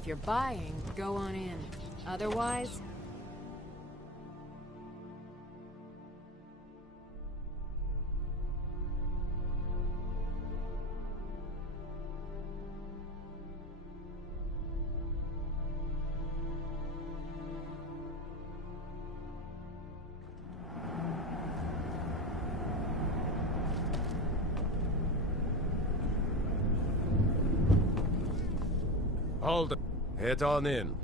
If you're buying, go on in. Otherwise... Hold it. Head on in.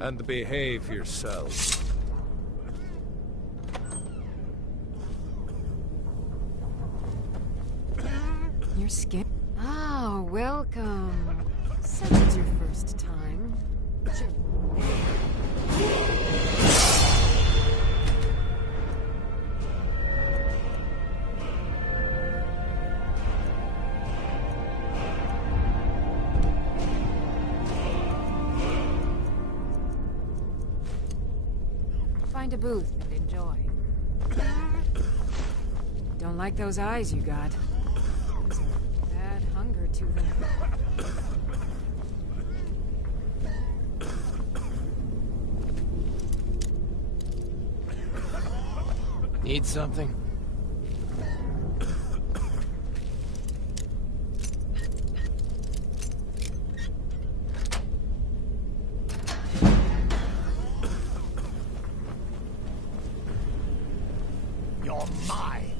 And behave yourselves. You're scared? Oh, welcome. Since it's your first time. Find a booth and enjoy. Don't like those eyes you got. There's a bad hunger to them. Need something? You're mine.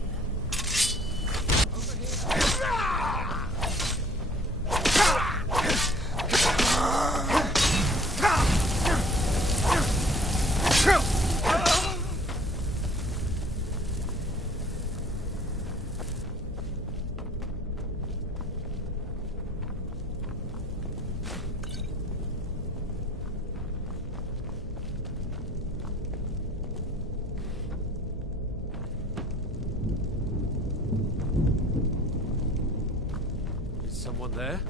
Someone there?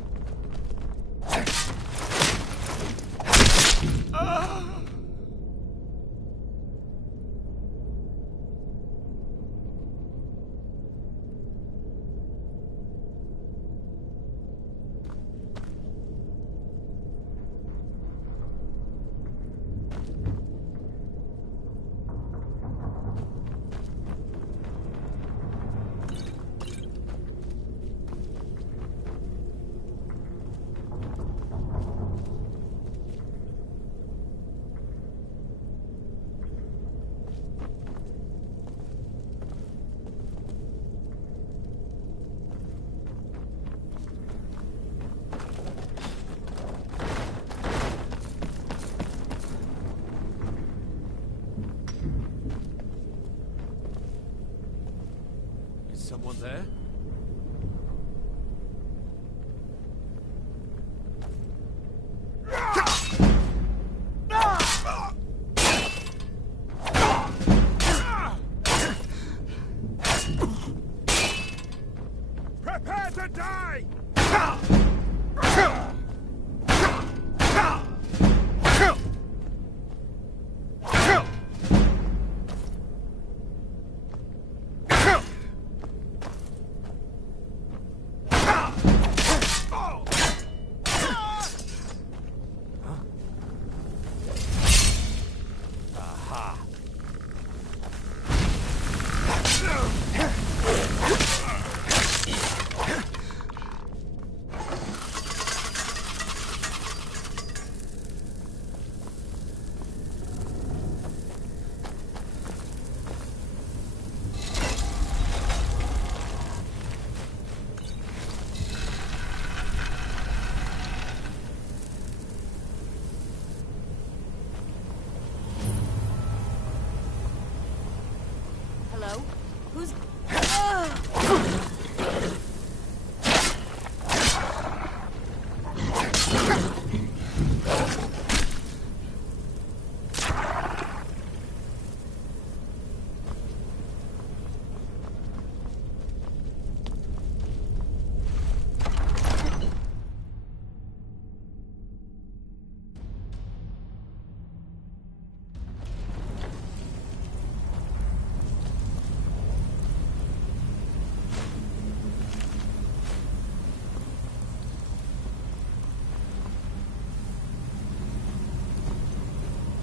Is someone there? Prepare to die!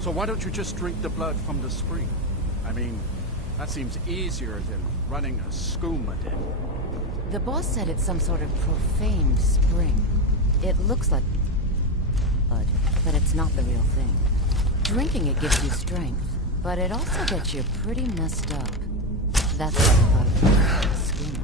So why don't you just drink the blood from the spring? I mean, that seems easier than running a skooma did. The boss said it's some sort of profaned spring. It looks like blood, but it's not the real thing. Drinking it gives you strength, but it also gets you pretty messed up. That's why I thought it was a skooma.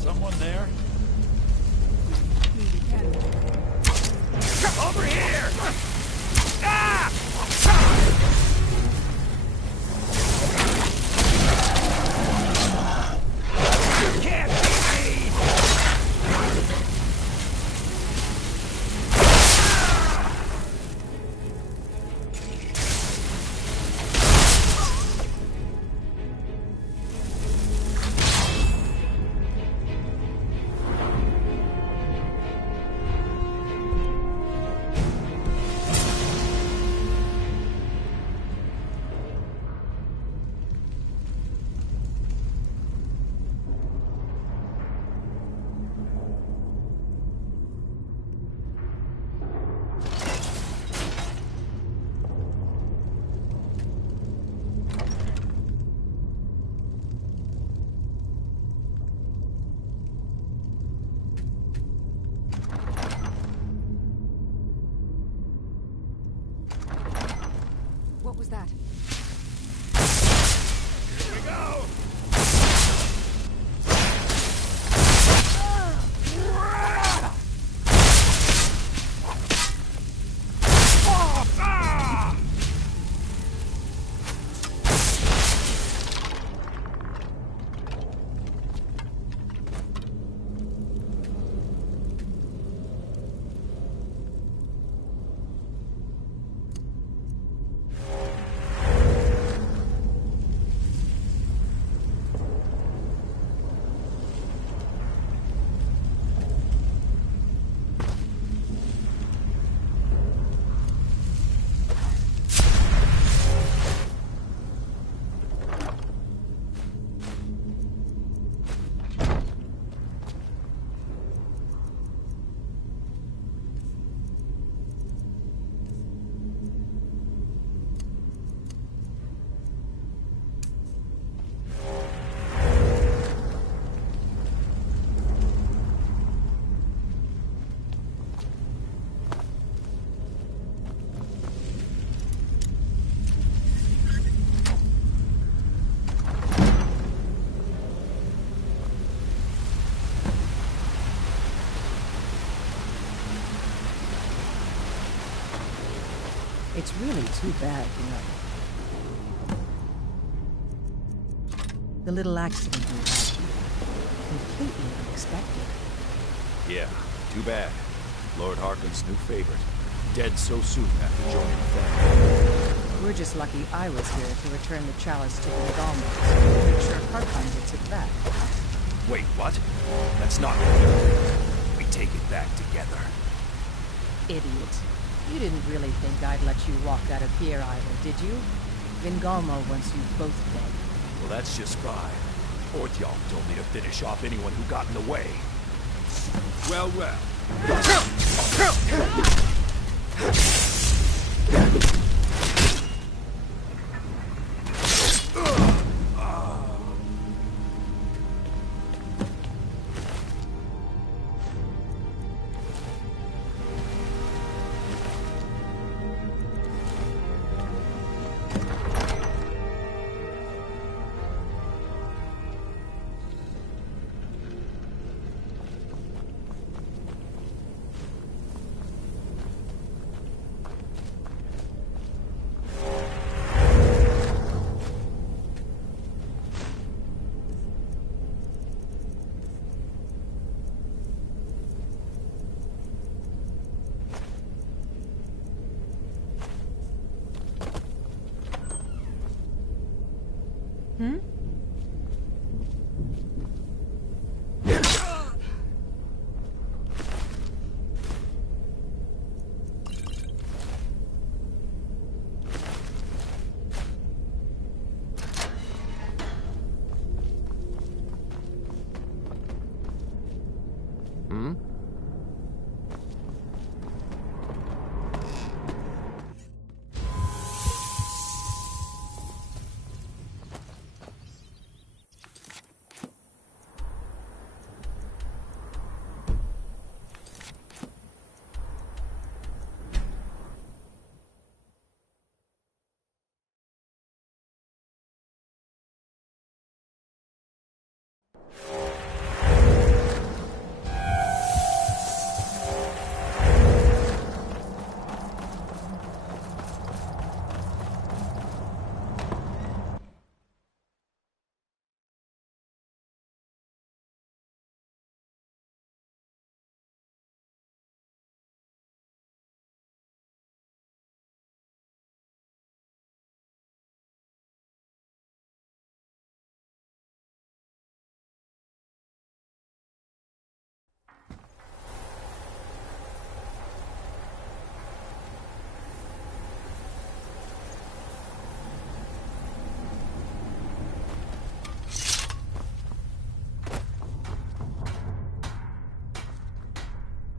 Someone there? Over here! Ah! You can't beat me! What was that? Here we go! It's really too bad, you know. The little accident you had. Completely unexpected. Yeah, too bad. Lord Harkon's new favorite. Dead so soon after joining the family. We're just lucky I was here to return the chalice to the Galmos. Make sure Harkon gets it back. Wait, what? That's not... We take it back together. Idiot. You didn't really think I'd let you walk out of here either, did you? Vingalmo wants you both dead. Well, that's just fine. Ortjal told me to finish off anyone who got in the way. Well, well.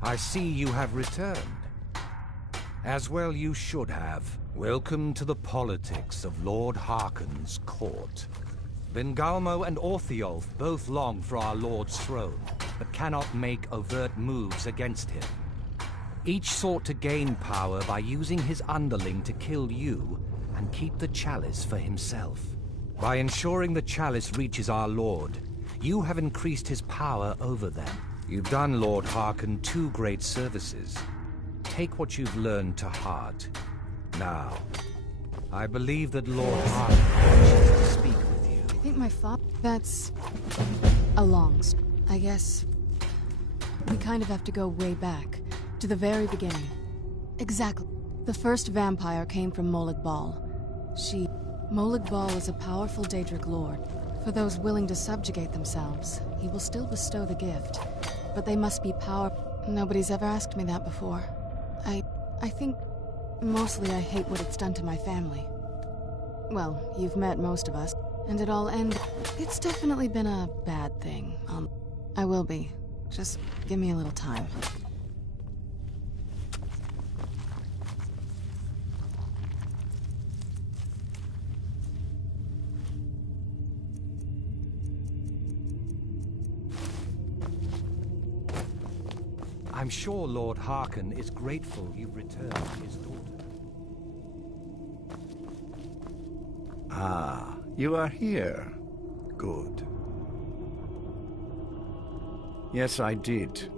I see you have returned. As well you should have. Welcome to the politics of Lord Harkon's court. Bengalmo and Orthiolf both long for our Lord's throne, but cannot make overt moves against him. Each sought to gain power by using his underling to kill you and keep the chalice for himself. By ensuring the chalice reaches our Lord, you have increased his power over them. You've done Lord Harkon 2 great services. Take what you've learned to heart. Now, I believe that Lord Harkon wishes to speak with you. I think my father... That's... a long story. I guess... we kind of have to go way back. To the very beginning. Exactly. The first vampire came from Molag Bal. Molag Bal is a powerful Daedric lord. For those willing to subjugate themselves, he will still bestow the gift. But they must be Nobody's ever asked me that before. I think... mostly I hate what it's done to my family. Well, you've met most of us, and it all ended... It's definitely been a bad thing. I will be. Just give me a little time. I'm sure Lord Harkon is grateful you returned his daughter. Ah, you are here. Good. Yes, I did.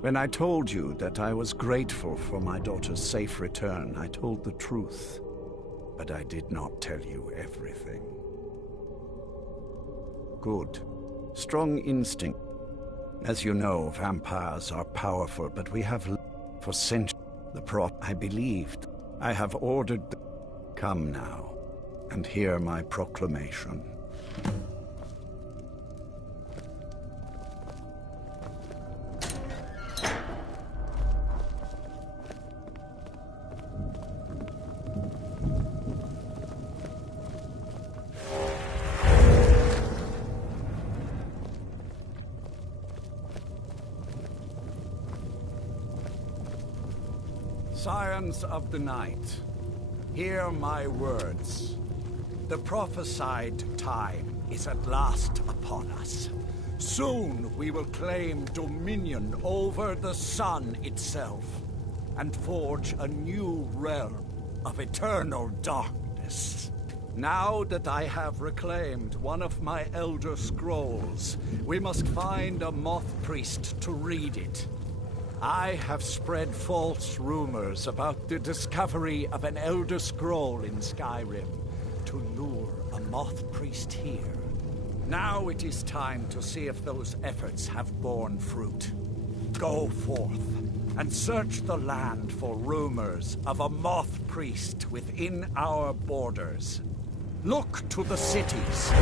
When I told you that I was grateful for my daughter's safe return, I told the truth. But I did not tell you everything. Good. Strong instinct. As you know, vampires are powerful, but we have for centuries. The prop I believed. I have ordered Come now, and hear my proclamation. Scions of the Night, hear my words. The prophesied time is at last upon us. Soon we will claim dominion over the sun itself, and forge a new realm of eternal darkness. Now that I have reclaimed one of my Elder Scrolls, we must find a Moth Priest to read it. I have spread false rumors about the discovery of an Elder Scroll in Skyrim to lure a Moth Priest here. Now it is time to see if those efforts have borne fruit. Go forth and search the land for rumors of a Moth Priest within our borders. Look to the cities.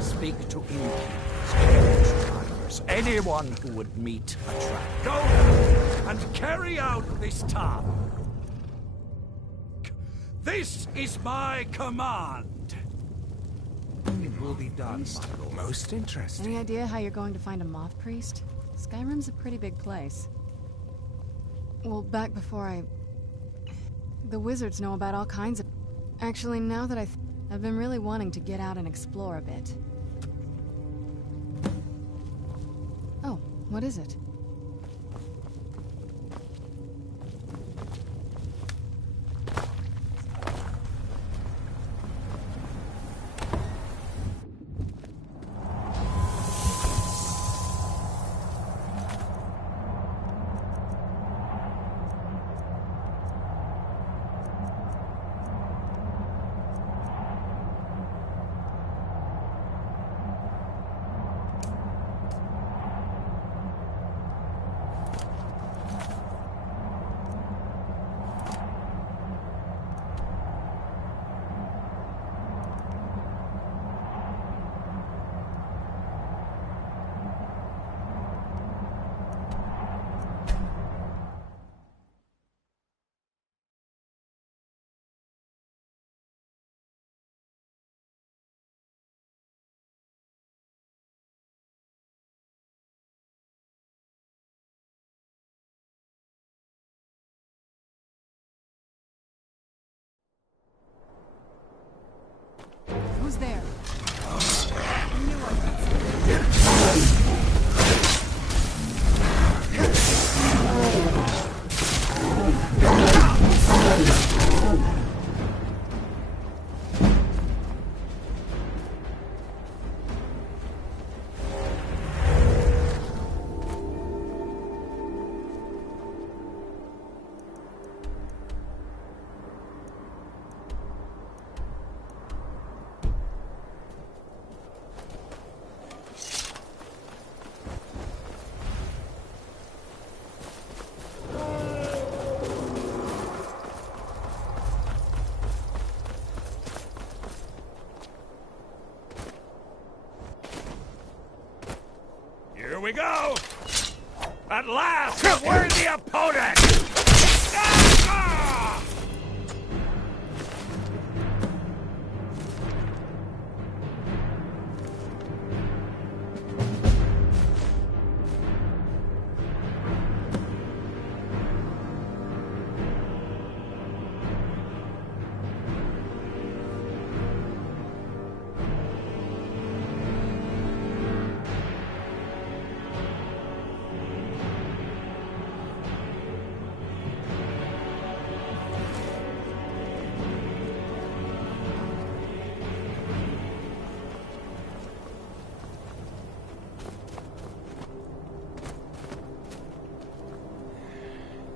Speak to innkeepers, carriage drivers, anyone who would meet a trap. Go now and carry out this task. This is my command. It will be done, my lord. Most interesting. Any idea how you're going to find a Moth Priest? Skyrim's a pretty big place. Well, back before the wizards know about all kinds of... Actually, now that I've been really wanting to get out and explore a bit. Oh, what is it? Who's there? Here we go! At last, a worthy opponent! Ah!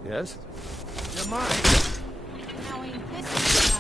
Yes? You're mine! Now ain't this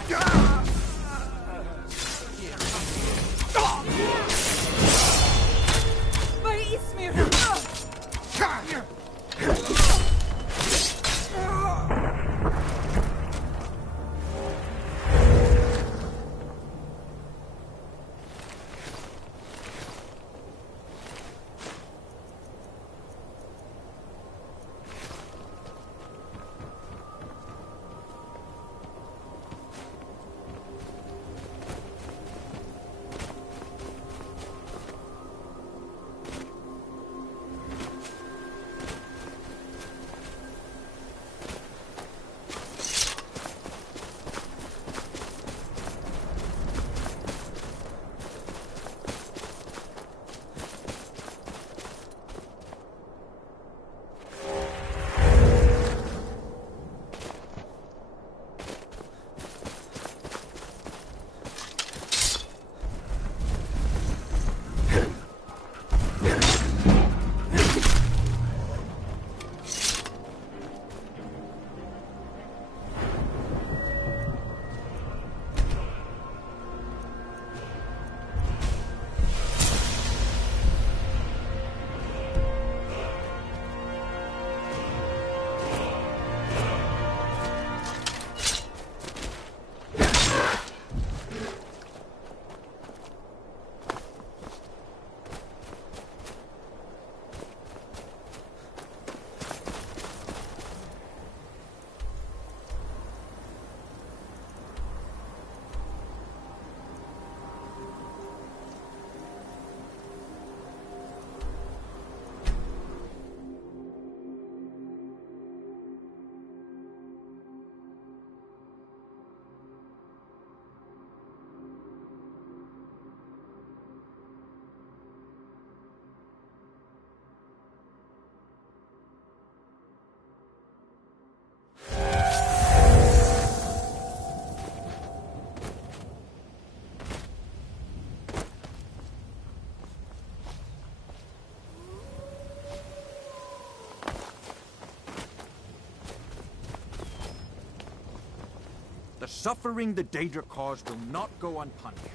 The suffering the Daedra caused will not go unpunished.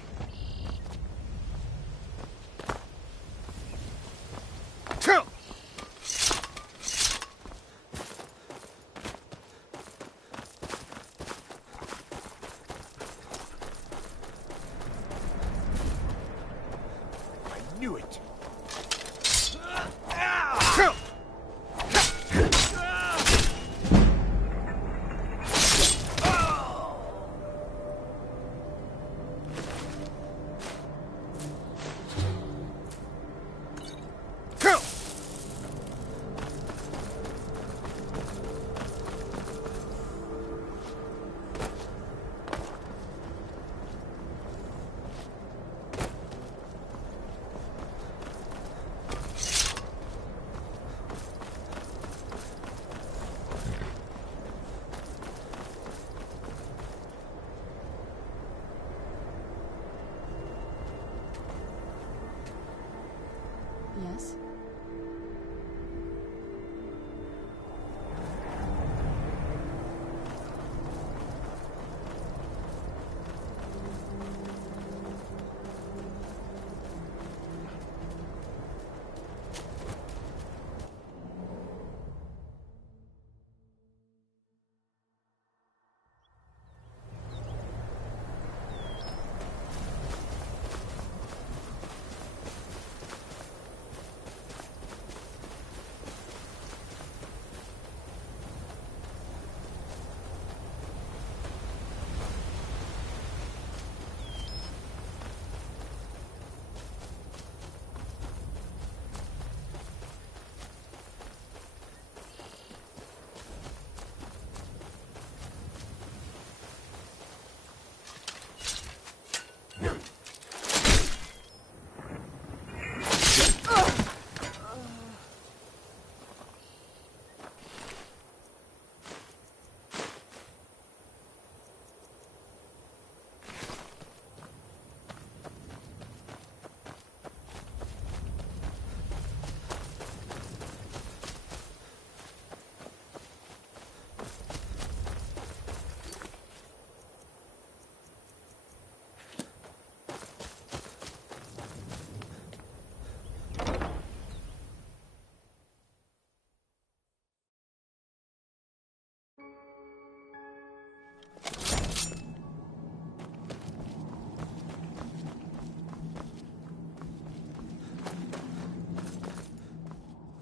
I knew it. Yes?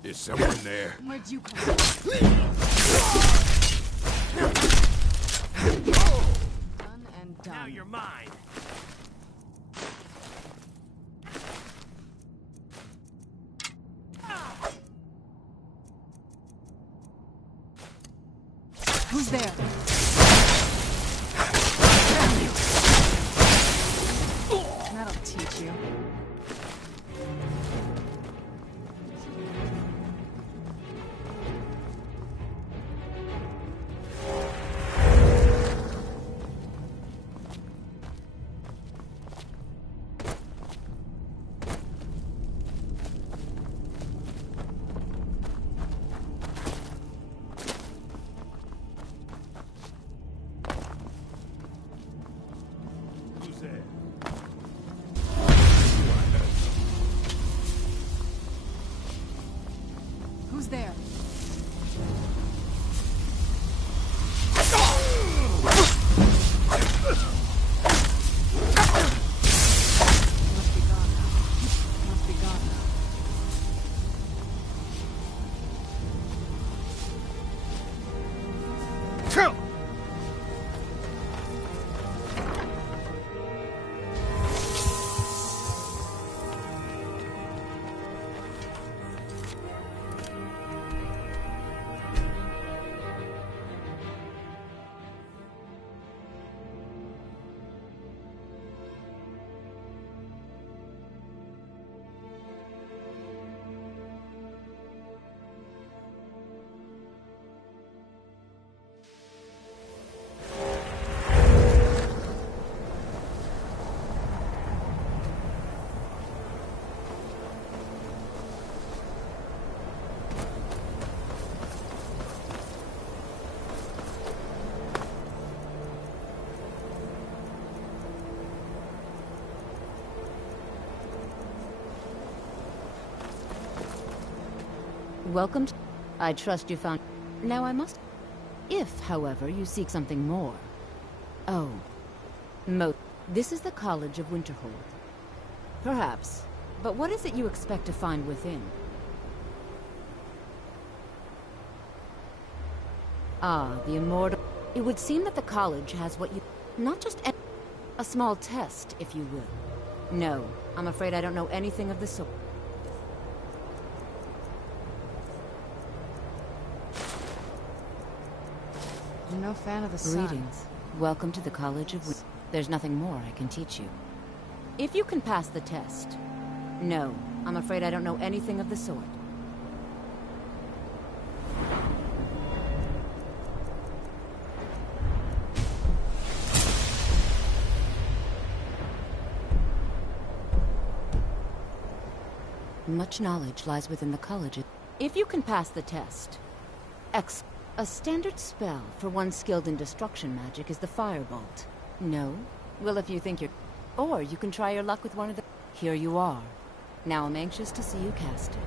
Is someone there? Where'd you come from? Done and done. Now you're mine. Who's there? That'll teach you. Who's there? Who's there? Must be gone now. Must be gone now. Welcome to... I trust you found... Now I must... If, however, you seek something more... Oh. This is the College of Winterhold. Perhaps. But what is it you expect to find within? Ah, the immortal... It would seem that the college has what you... Not just a small test, if you will. No, I'm afraid I don't know anything of the sort. I'm no fan of the sun. Greetings. Welcome to the College of There's nothing more I can teach you. If you can pass the test. No, I'm afraid I don't know anything of the sort. Much knowledge lies within the college. If you can pass the test. A standard spell for one skilled in destruction magic is the Firebolt. No? Well, if you think you're... Or you can try your luck with one of the... Here you are. Now I'm anxious to see you cast it.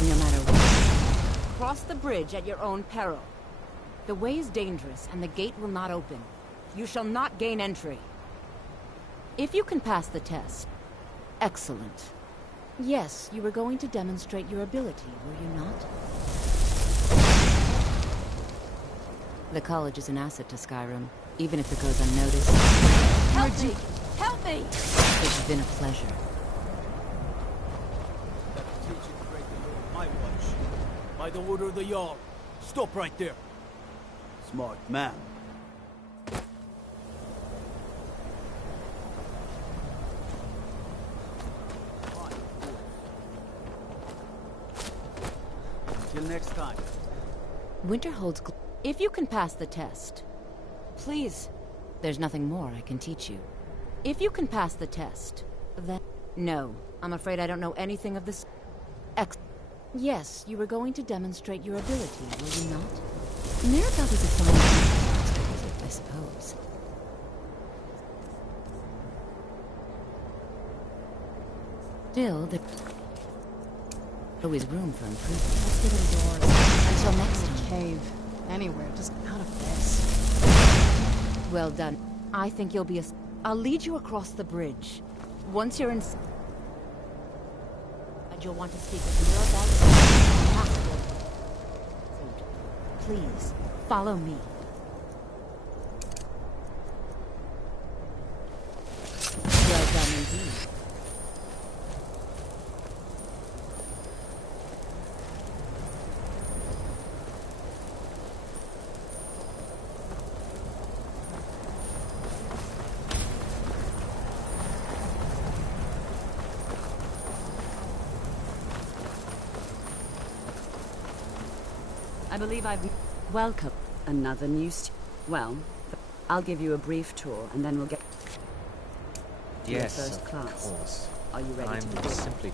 No matter what. Cross the bridge at your own peril. The way is dangerous, and the gate will not open. You shall not gain entry. If you can pass the test. Excellent. Yes, you were going to demonstrate your ability, were you not? The college is an asset to Skyrim, even if it goes unnoticed. Help me! Help me! It's been a pleasure. By the order of the Jarl. Stop right there. Smart man. Until next time. Winterhold's... If you can pass the test. Please. There's nothing more I can teach you. If you can pass the test, then... No, I'm afraid I don't know anything of this... Yes, you were going to demonstrate your ability, were you not? Mirabelle was a fine I suppose. Still, there's always room for improvement. Let's get indoors. Until next time. Cave. Anywhere, just out of this. Well done. I think you'll be a... I'll lead you across the bridge. Once you're in... You'll want to speak with Mirabelle. Please, follow me. Well done indeed. I believe I've... Welcome. Another new Well, I'll give you a brief tour, and then we'll get... to your first class. Of course. Are you ready to begin? I'm simply...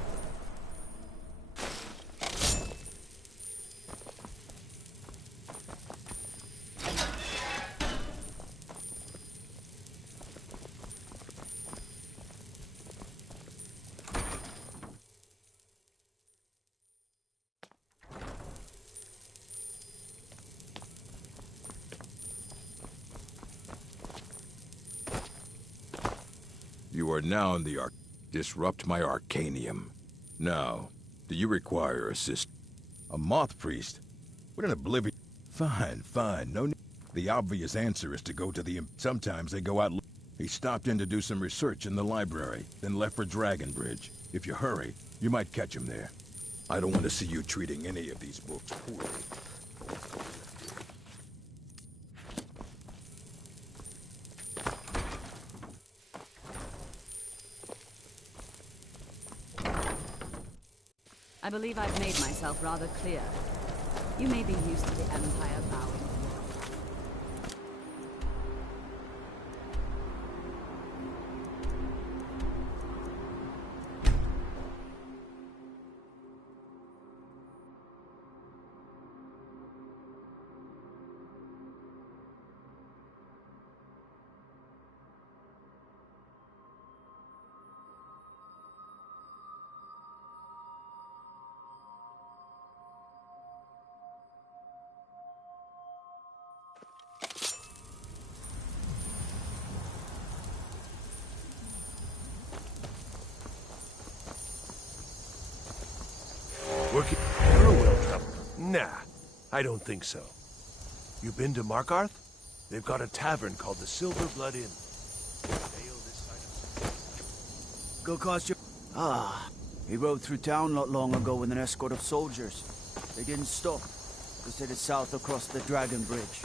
You are now in the disrupt my arcanium. Now, do you require assist? A moth priest? What an oblivion. Fine, fine, no need. The obvious answer is to go to the... Sometimes they go out... He stopped in to do some research in the library, then left for Dragonbridge. If you hurry, you might catch him there. I don't want to see you treating any of these books poorly. I believe I've made myself rather clear. You may be used to the Empire bowing. Working? You're a well-traveled. Nah, I don't think so. You been to Markarth? They've got a tavern called the Silver Blood Inn. Go cost you. Ah, he rode through town not long ago with an escort of soldiers. They didn't stop. Just headed south across the Dragon Bridge.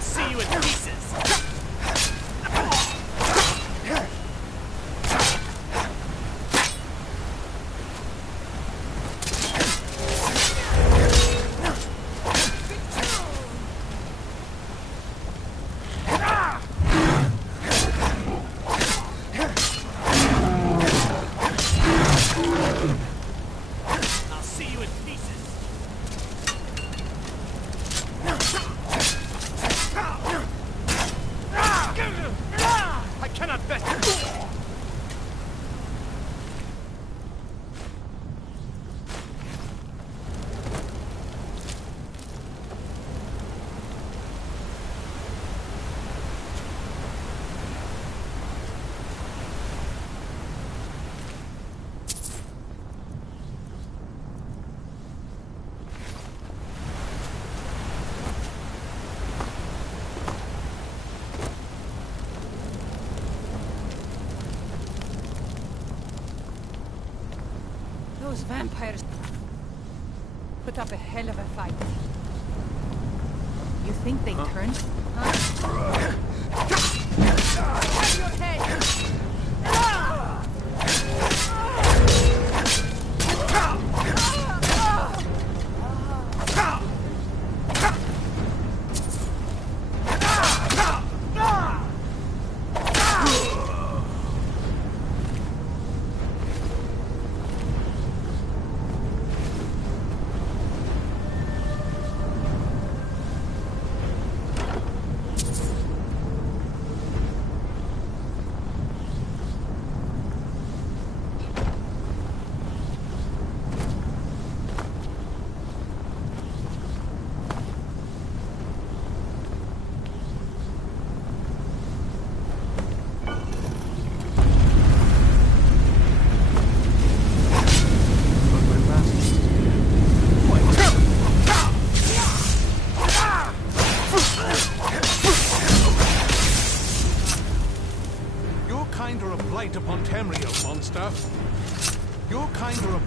See you in pieces. I'll see you in pieces. I cannot bet. Those vampires put up a hell of a fight. You think they turned? Huh? Have your head!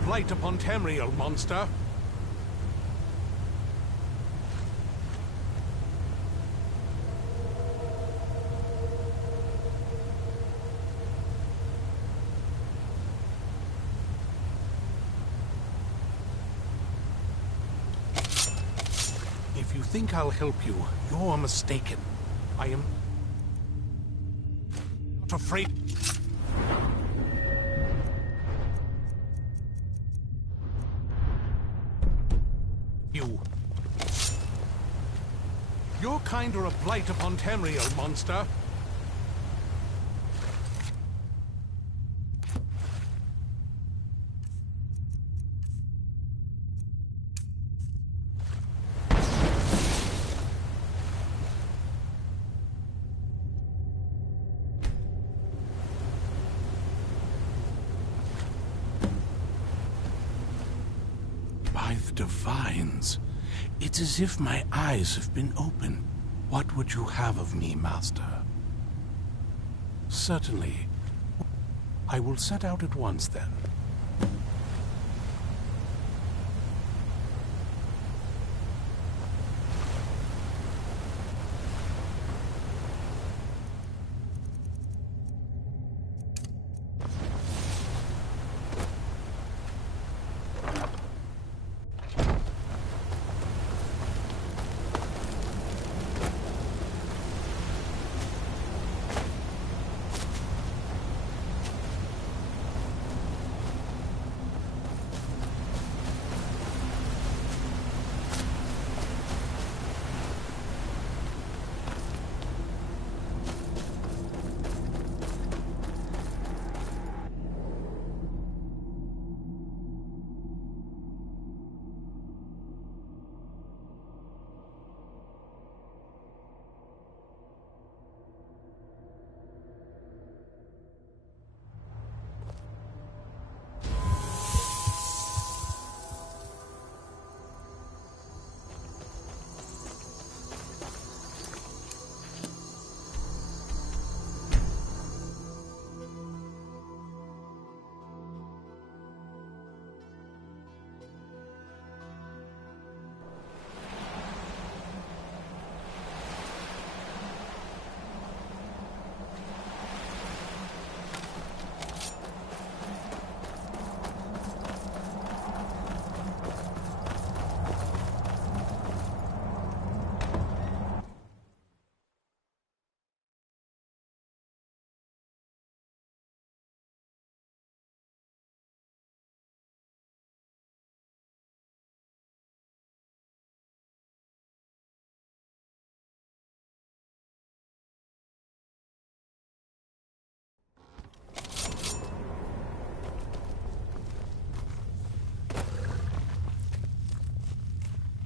blight upon Tamriel, monster. If you think I'll help you, you're mistaken. I am not afraid. You. Your kind are a blight upon Tamriel, monster. By the Divines, it's as if my eyes have been opened. What would you have of me, Master? Certainly. I will set out at once, then.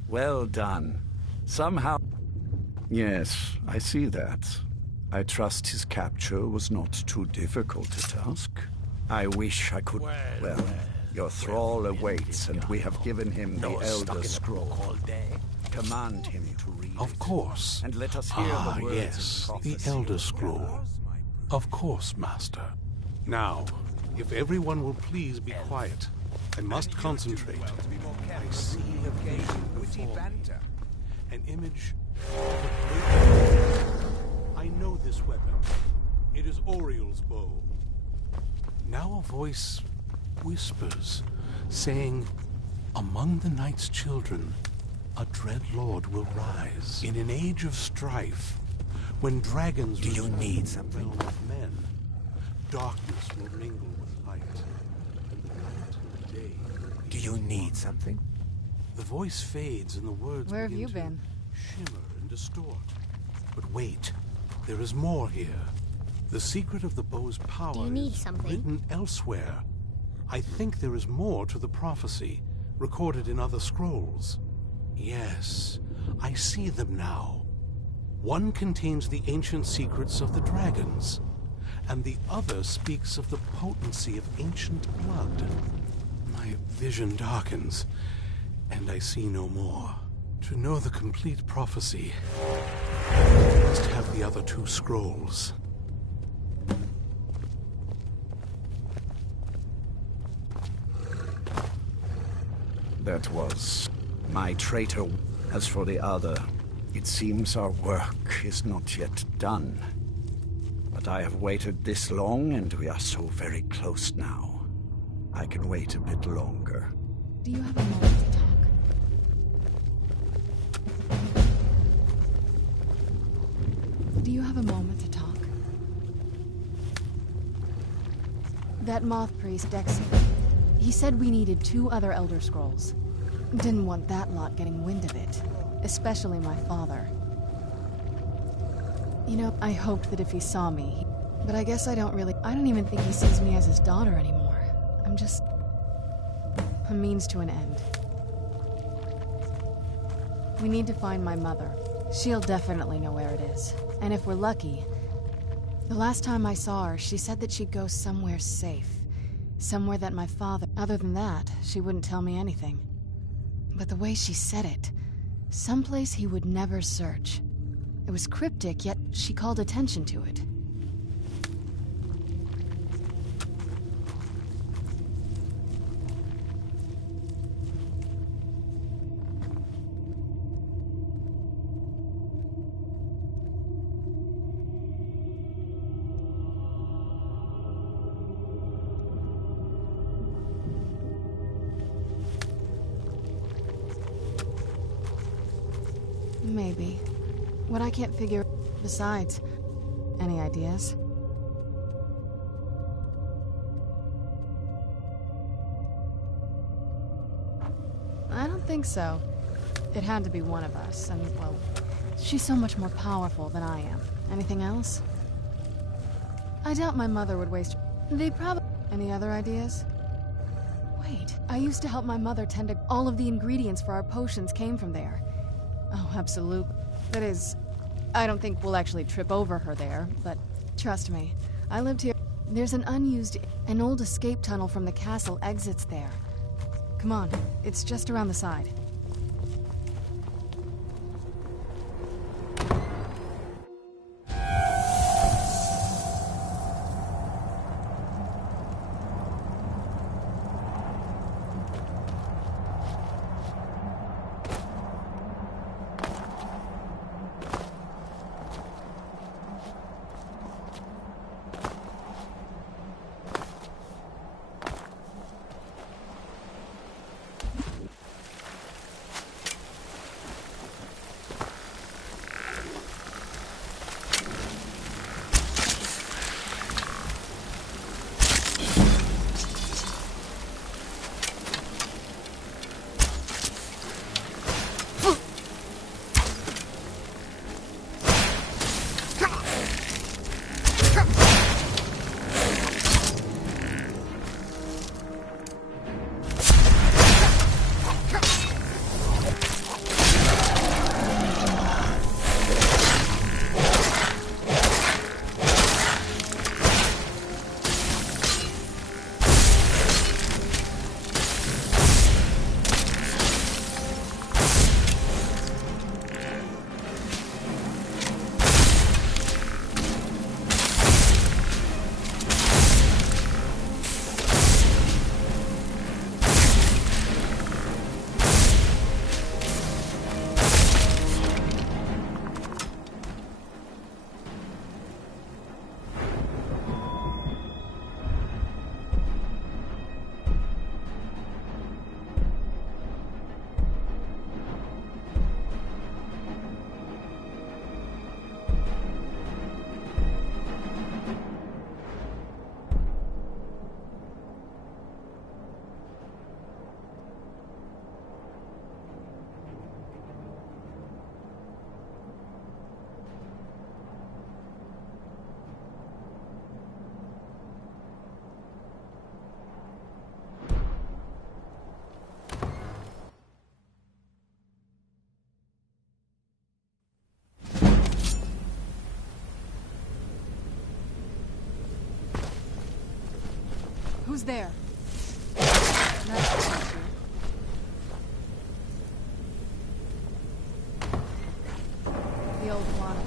Well done. Somehow... Yes, I see that. I trust his capture was not too difficult a task. I wish I could... Well, your thrall awaits, and we have given him the Elder Scroll. Command him to read it. Of course. And let us hear the words yes, of the prophecy. Elder Scroll. Of course, Master. Now, if everyone will please be quiet, I must concentrate. I see a vision before me. An image of a great... I know this weapon. It is Oriel's bow. Now a voice whispers, saying, among the night's children, a dread lord will rise. In an age of strife, when dragons... Do you need something? Of men, darkness will mingle with light, and the night and the day... Do you need something? The voice fades and the words Where have begin you to been? shimmer and distort. But wait, there is more here. The secret of the bow's power Do you need is something? written elsewhere. I think there is more to the prophecy, recorded in other scrolls. Yes, I see them now. One contains the ancient secrets of the dragons, and the other speaks of the potency of ancient blood. My vision darkens, and I see no more. To know the complete prophecy, I must have the other two scrolls. That was my traitor. As for the other, it seems our work is not yet done. But I have waited this long, and we are so very close now. I can wait a bit longer. Do you have a moment to talk? Do you have a moment to talk? That moth priest, Dexy, he said we needed 2 other Elder Scrolls. Didn't want that lot getting wind of it. Especially my father. You know, I hoped that if he saw me, but I guess I don't even think he sees me as his daughter anymore. I'm just a means to an end. We need to find my mother. She'll definitely know where it is. And if we're lucky, the last time I saw her, she said that she'd go somewhere safe. Somewhere that my father... Other than that, she wouldn't tell me anything. But the way she said it, someplace he would never search. It was cryptic, yet she called attention to it. Maybe. What I can't figure... Besides, any ideas? I don't think so. It had to be one of us, and, well, she's so much more powerful than I am. Anything else? I doubt my mother would waste... They probably... Any other ideas? Wait, I used to help my mother tend to... All of the ingredients for our potions came from there. Oh, absolutely. That is, I don't think we'll actually trip over her there, but trust me, I lived here. There's an old escape tunnel from the castle exits there. Come on, it's just around the side. Who's there? Nice to meet you. The old one.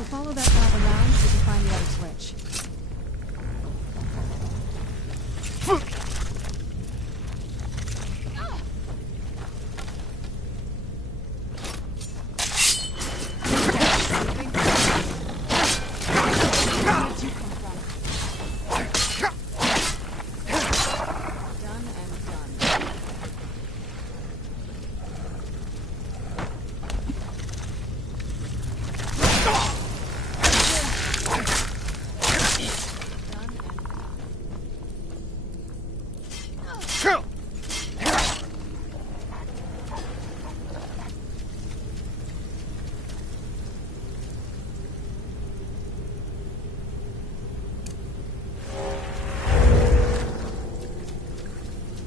we'll follow that path around so we can find the other switch.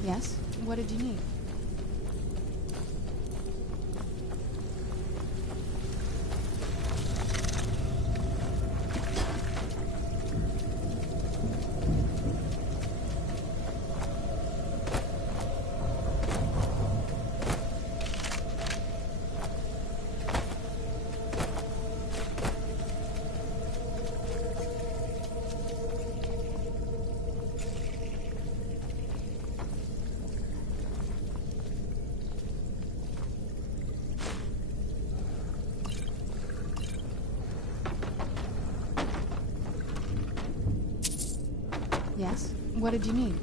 Yes? What did you need? Yes? What did you need?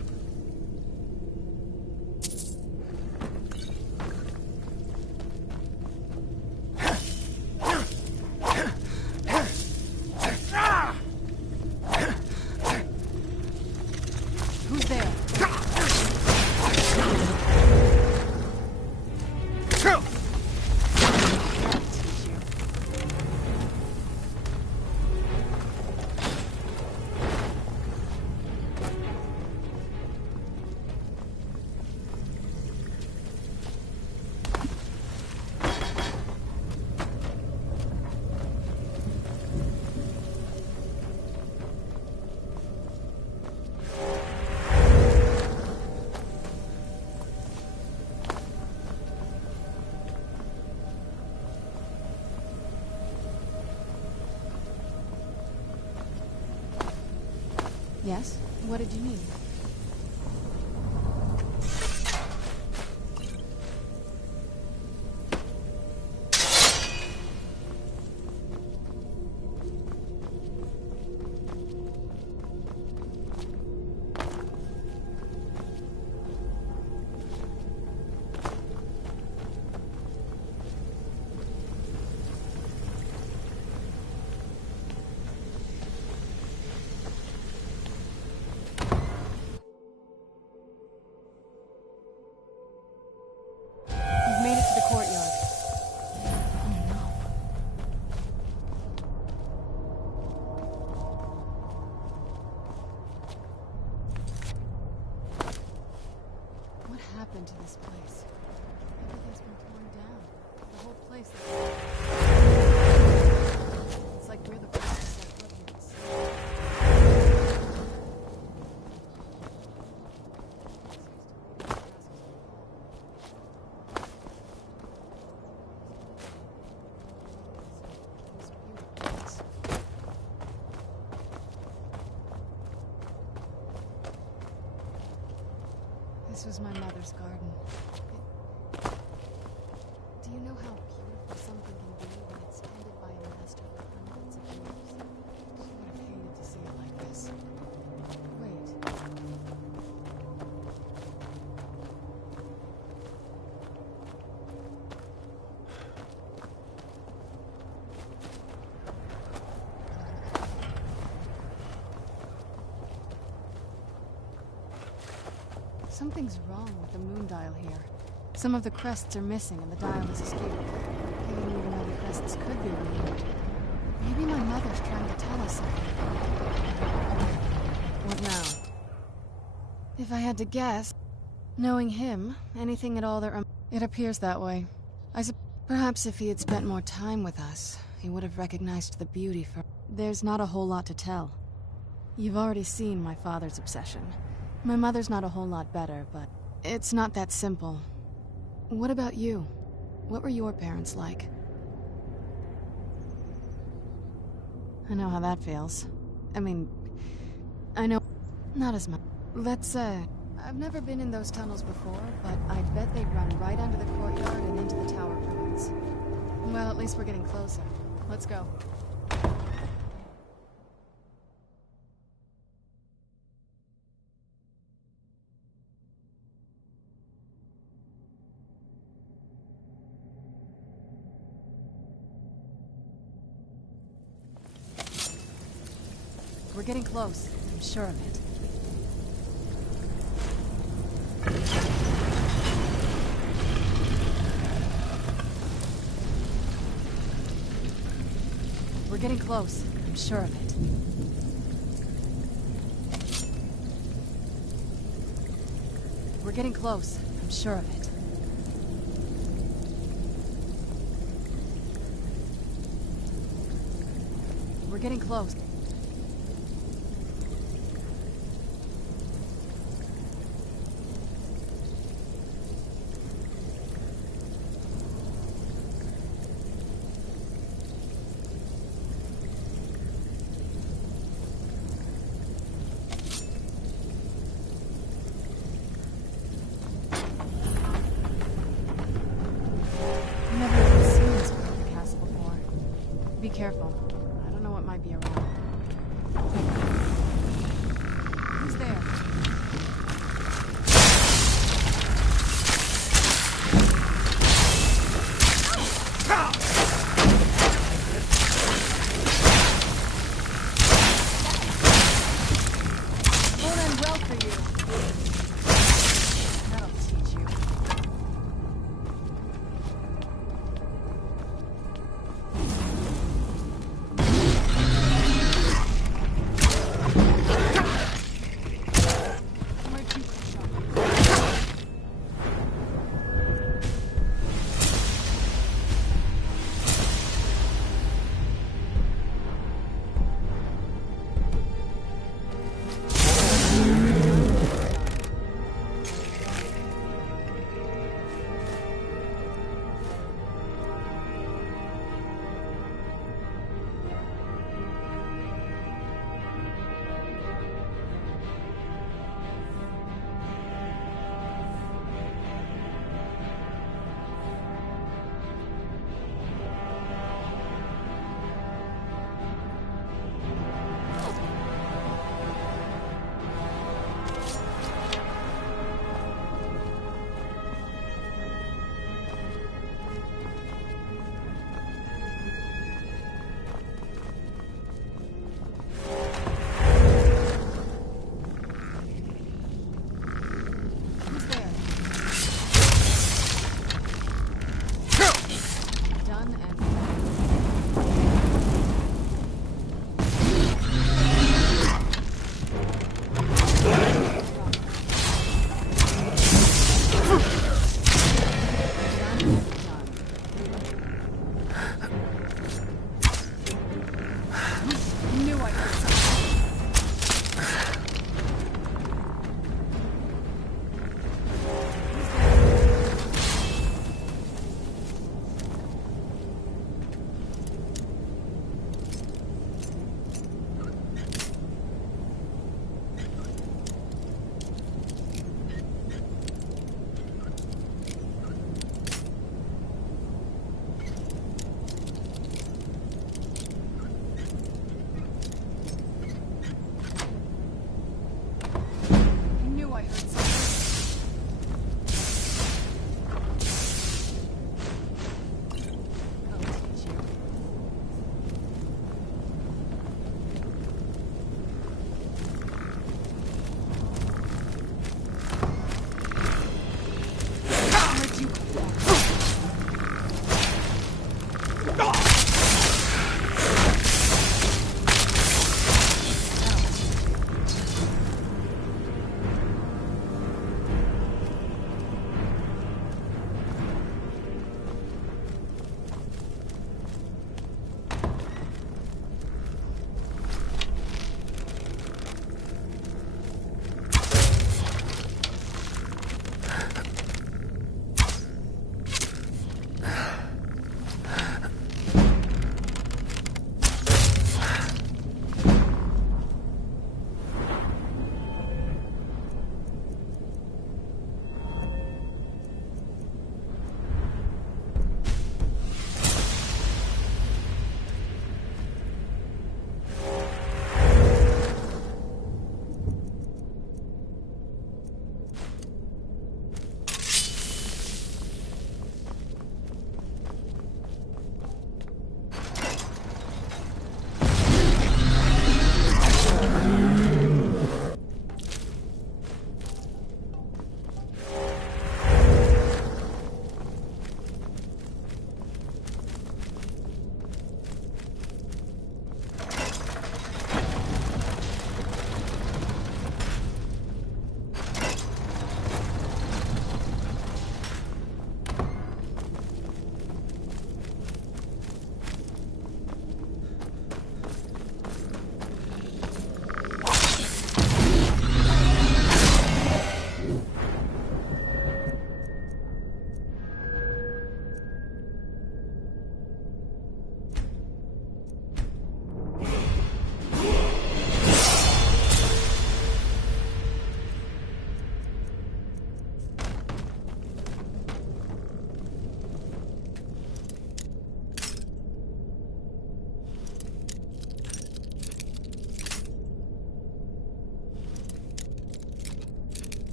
Who's there? Yes? What did you need? You've made it to the courtyard. Oh no. What happened to this place? Everything's been torn down. The whole place. It's like we're the first to set foot here. This was my mother's garden. Do you know how beautiful something can be when it's tended by a master for hundreds of years? She would have hated to see it like this. Wait. Something's wrong with the moon dial here. Some of the crests are missing and the dial has escaped. I didn't even know the crests could be removed. Maybe my mother's trying to tell us something. What now? If I had to guess, knowing him, anything at all that it appears that way. Perhaps if he had spent more time with us, he would have recognized the beauty for... There's not a whole lot to tell. You've already seen my father's obsession. My mother's not a whole lot better, but it's not that simple. What about you? What were your parents like? I know how that feels. I mean, I know not as much. Let's, I've never been in those tunnels before, but I bet they'd run right under the courtyard and into the tower ruins. Well, at least we're getting closer. Let's go. We're getting close. I'm sure of it. We're getting close. I'm sure of it. We're getting close. I'm sure of it. We're getting close. Be careful. I don't know what might be around. Who's there? Won't end well for you. That'll teach you.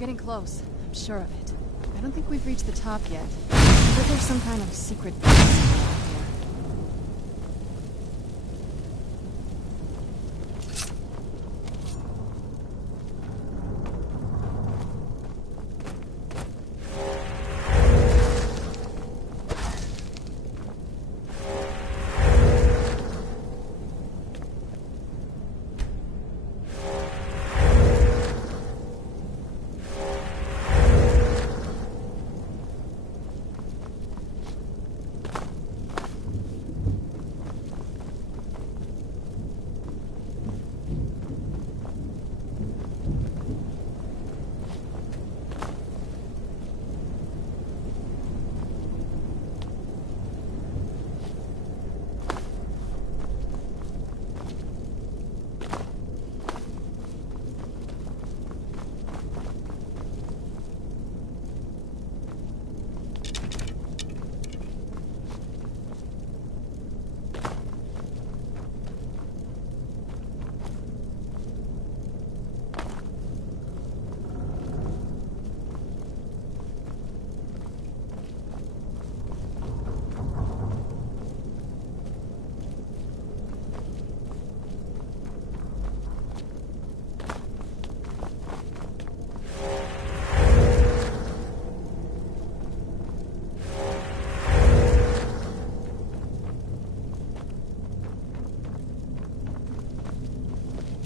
getting close. I'm sure of it. I don't think we've reached the top yet. But there's some kind of secret base somewhere out here.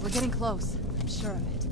We're getting close. I'm sure of it.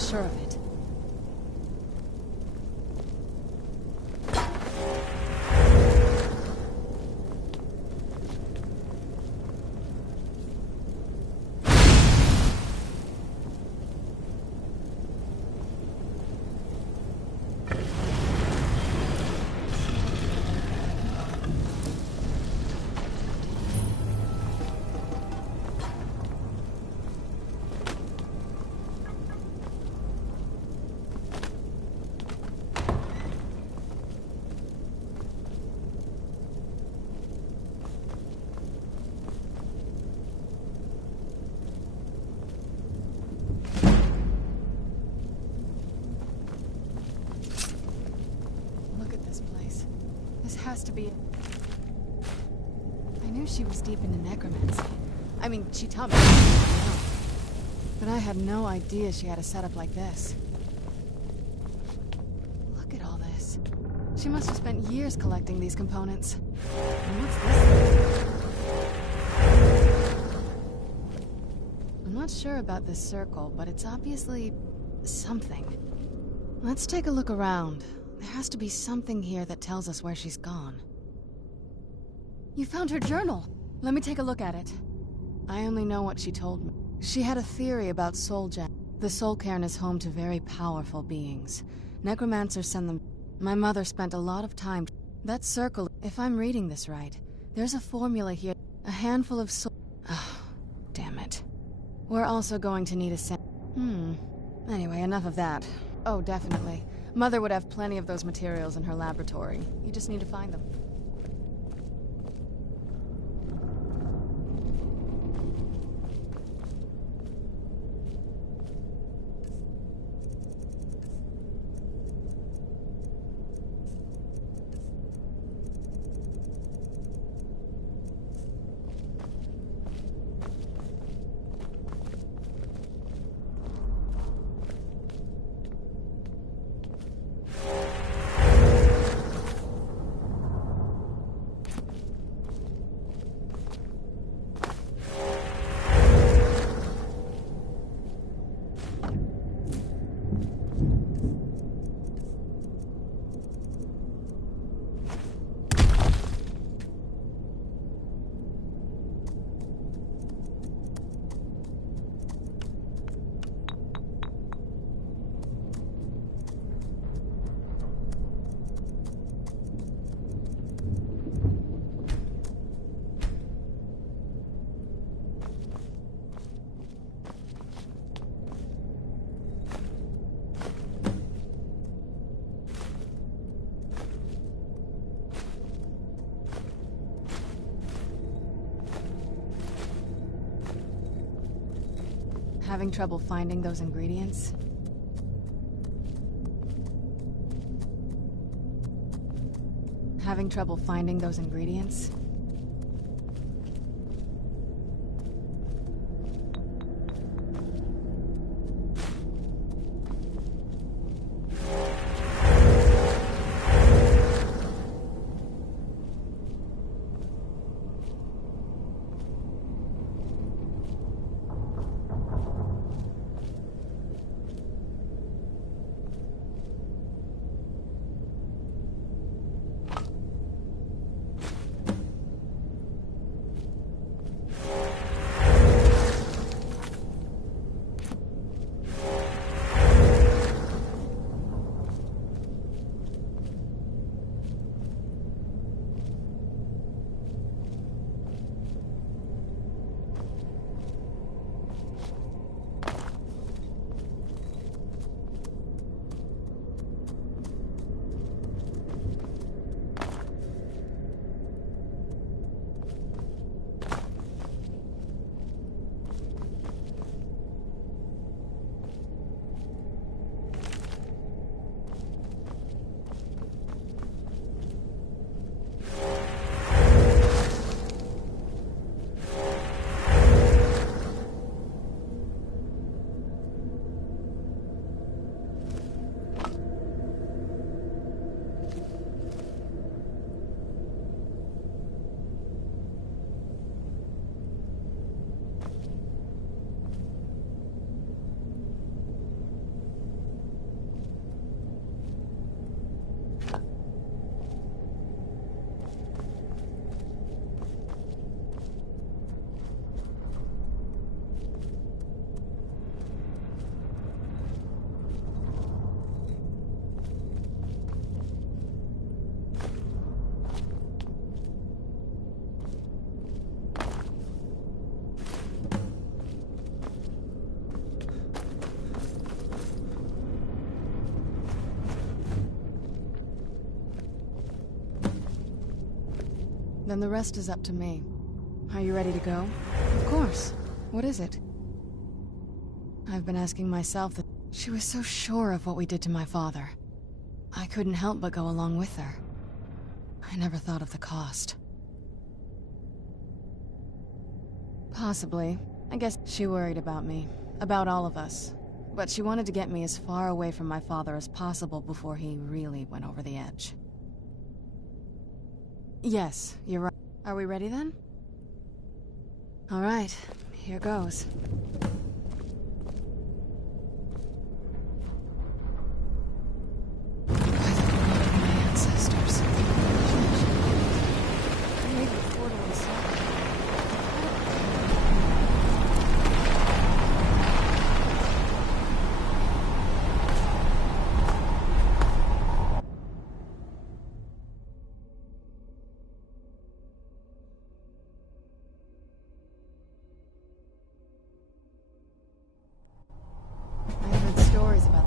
Sure of it. Has to be it. I knew she was deep into necromancy. I mean, she taught me. But I had no idea she had a setup like this. Look at all this. She must have spent years collecting these components. And what's this thing? I'm not sure about this circle, but it's obviously something. Let's take a look around. There has to be something here that tells us where she's gone. You found her journal! Let me take a look at it. I only know what she told me. She had a theory about soul gem. The soul cairn is home to very powerful beings. Necromancers send them. My mother spent a lot of time. That circle, if I'm reading this right, there's a formula here. A handful of soul. Oh, damn it. We're also going to need a Anyway, enough of that. Oh, definitely. Mother would have plenty of those materials in her laboratory. You just need to find them. Having trouble finding those ingredients? Having trouble finding those ingredients? Then the rest is up to me. Are you ready to go? Of course. What is it? I've been asking myself that. She was so sure of what we did to my father. I couldn't help but go along with her. I never thought of the cost. Possibly. I guess she worried about me. About all of us. But she wanted to get me as far away from my father as possible before he really went over the edge. Yes, you're right. Are we ready then? All right, here goes. By the blood of my ancestors. I made the portal inside.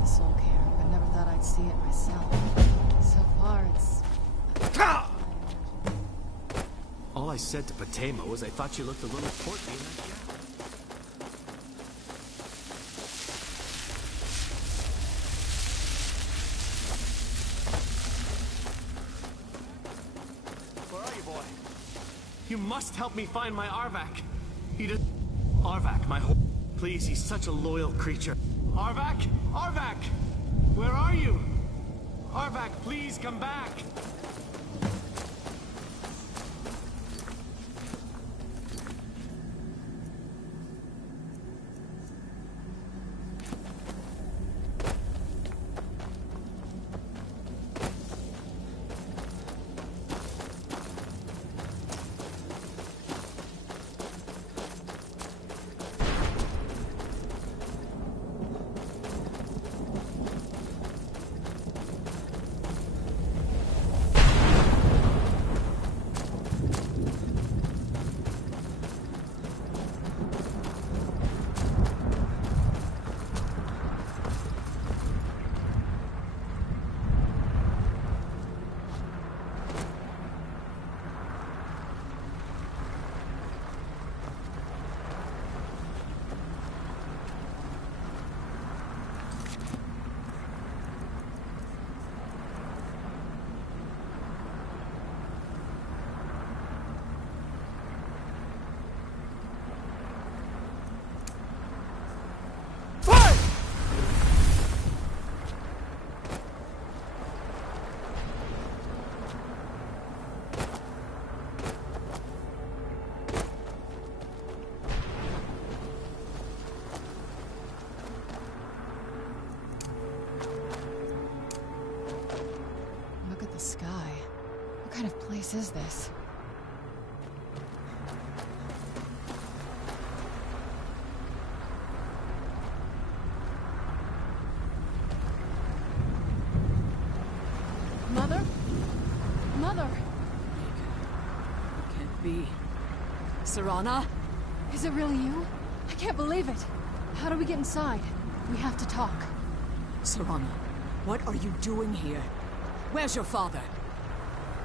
Soul care, but never thought I'd see it myself. So far, it's... All I said to Patema was I thought you looked a little portly in that jacket. Where are you, boy? You must help me find my Arvak. He does... Arvak, my whole... Please, he's such a loyal creature. Arvak? Arvak! Where are you? Arvak, please come back! sky. What kind of place is this? Mother? Mother! It can't be. Serana? Is it really you? I can't believe it. How do we get inside? We have to talk. Serana, what are you doing here? Where's your father?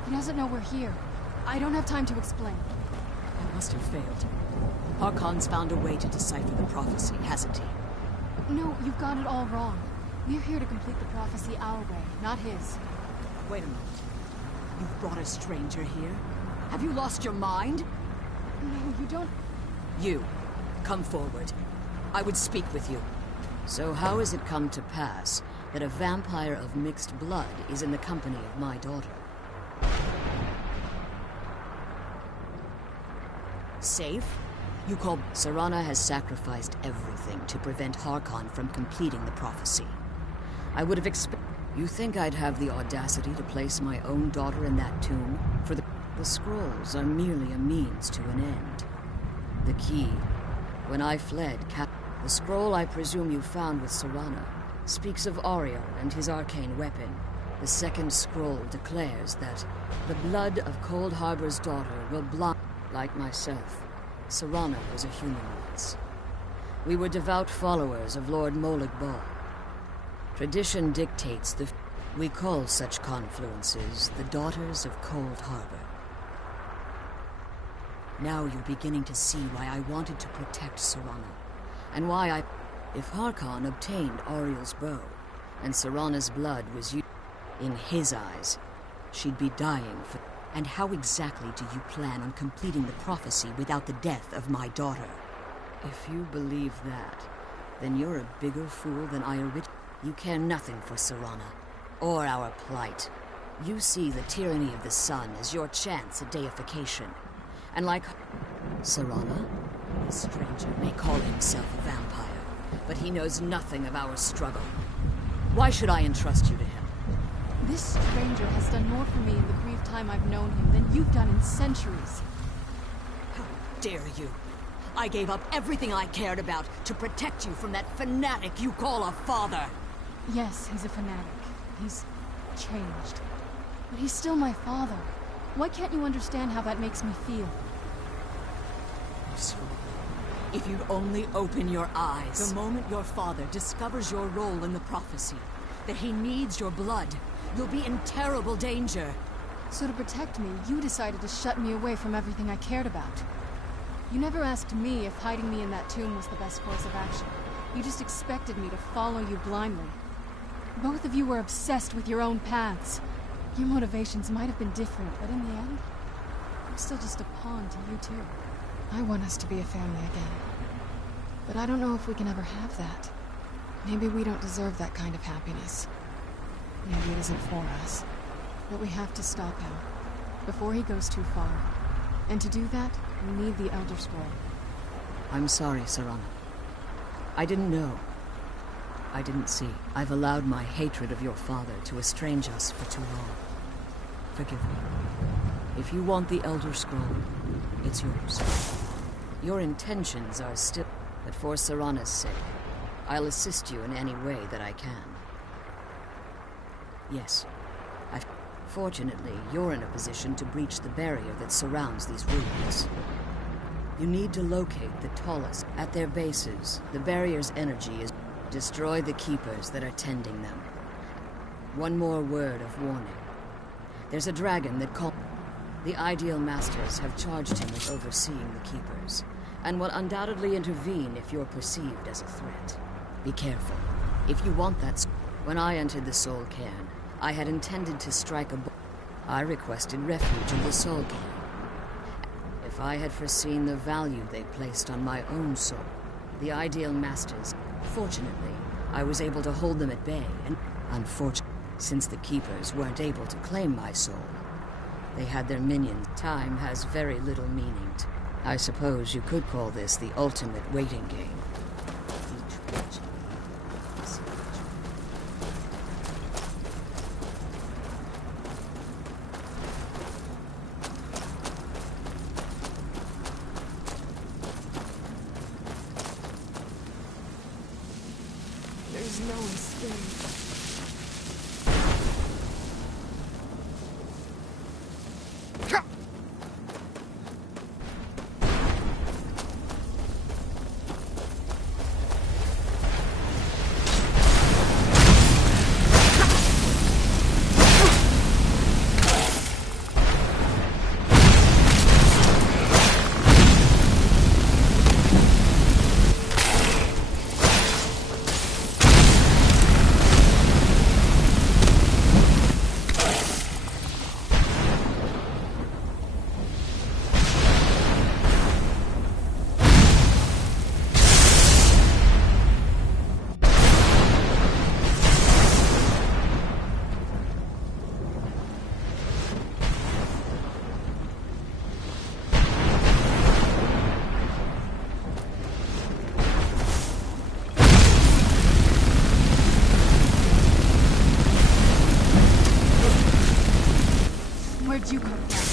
He doesn't know we're here. I don't have time to explain. I must have failed. Harkon's found a way to decipher the prophecy, hasn't he? No, you've got it all wrong. We're here to complete the prophecy our way, not his. Wait a moment. You've brought a stranger here? Have you lost your mind? No, you don't... You, come forward. I would speak with you. So how has it come to pass that a vampire of mixed blood is in the company of my daughter? Safe? You call... Serana has sacrificed everything to prevent Harkon from completing the prophecy. I would have expected... You think I'd have the audacity to place my own daughter in that tomb? For the scrolls are merely a means to an end. The key. When I fled, the scroll I presume you found with Serana speaks of Ariel and his arcane weapon. The second scroll declares that the blood of Cold Harbor's daughter will blind... Like myself, Serana was a human once. We were devout followers of Lord Molag Bal. Tradition dictates we call such confluences the Daughters of Cold Harbor. Now you're beginning to see why I wanted to protect Serana, and why I... If Harkon obtained Ariel's bow, and Serana's blood was used... In his eyes, she'd be dying for... And how exactly do you plan on completing the prophecy without the death of my daughter? If you believe that, then you're a bigger fool than I originally... You care nothing for Serana, or our plight. You see the tyranny of the sun as your chance at deification. And like Serana, this stranger may call himself a vampire, but he knows nothing of our struggle. Why should I entrust you to him? This stranger has done more for me in the brief time I've known him than you've done in centuries. How dare you! I gave up everything I cared about to protect you from that fanatic you call a father! Yes, he's a fanatic. He's changed. But he's still my father. Why can't you understand how that makes me feel? If you'd only open your eyes. The moment your father discovers your role in the prophecy, that he needs your blood, you'll be in terrible danger. So to protect me, you decided to shut me away from everything I cared about. You never asked me if hiding me in that tomb was the best course of action. You just expected me to follow you blindly. Both of you were obsessed with your own paths. Your motivations might have been different, but in the end, I'm still just a pawn to you too. I want us to be a family again. But I don't know if we can ever have that. Maybe we don't deserve that kind of happiness. Maybe it isn't for us. But we have to stop him, before he goes too far. And to do that, we need the Elder Scroll. I'm sorry, Serana. I didn't know. I didn't see. I've allowed my hatred of your father to estrange us for too long. Forgive me. If you want the Elder Scroll, it's yours. Your intentions are still... But for Serana's sake, I'll assist you in any way that I can. Yes, Fortunately, you're in a position to breach the barrier that surrounds these ruins. You need to locate the tallest. At their bases, the barrier's energy is... Destroy the keepers that are tending them. One more word of warning. There's a dragon that called... The Ideal Masters have charged him with overseeing the keepers, and will undoubtedly intervene if you're perceived as a threat. Be careful. If you want that... When I entered the Soul Cairn, I had intended to strike a... I requested refuge in the Soul Cairn. If I had foreseen the value they placed on my own soul, the Ideal Masters... Fortunately, I was able to hold them at bay, and unfortunately, since the Keepers weren't able to claim my soul, they had their minions. Time has very little meaning. I suppose you could call this the ultimate waiting game. know I'm scared. Where'd you come from?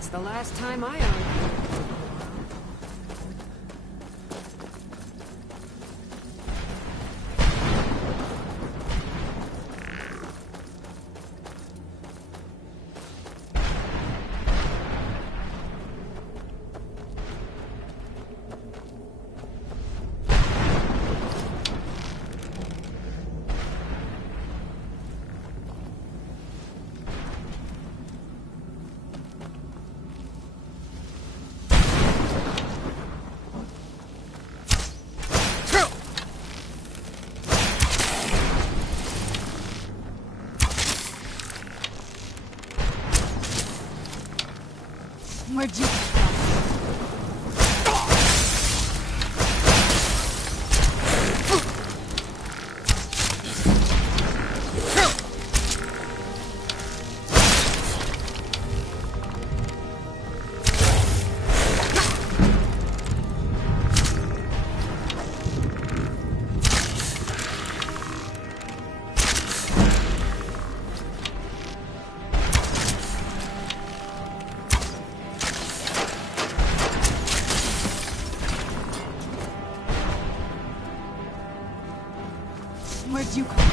That's the last time I argued. Where'd you... Where'd you come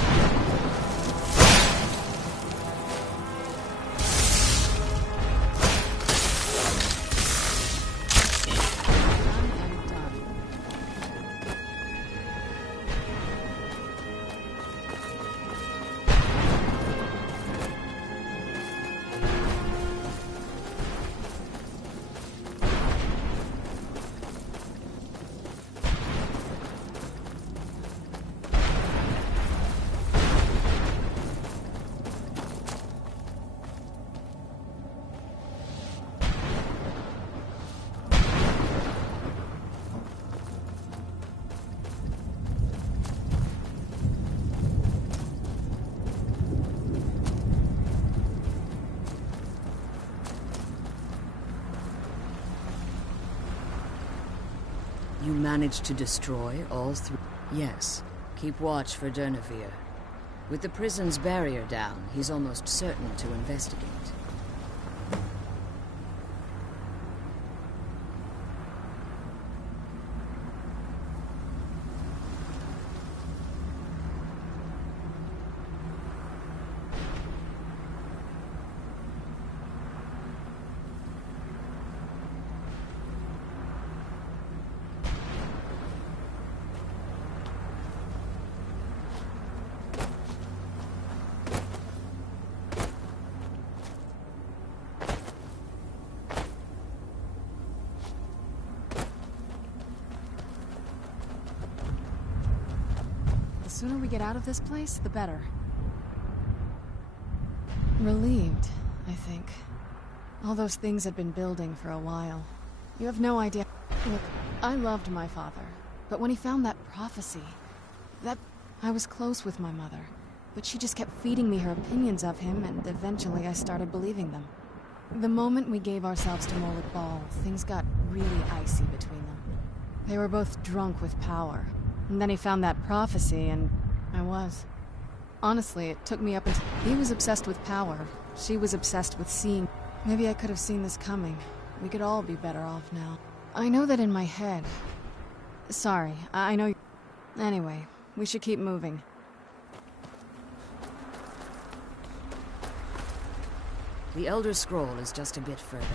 You managed to destroy all three? Yes. Keep watch for Durnevere. With the prison's barrier down, he's almost certain to investigate. The sooner we get out of this place, the better. Relieved, I think. All those things had been building for a while. You have no idea. Look, I loved my father, but when he found that prophecy, I was close with my mother, but she just kept feeding me her opinions of him, and eventually I started believing them. The moment we gave ourselves to Molik Bal, things got really icy between them. They were both drunk with power. And then he found that prophecy, and I was. Honestly, it took me up until... He was obsessed with power. She was obsessed with seeing... Maybe I could have seen this coming. We could all be better off now. I know that in my head. Sorry, I know... Anyway, we should keep moving. The Elder Scroll is just a bit further.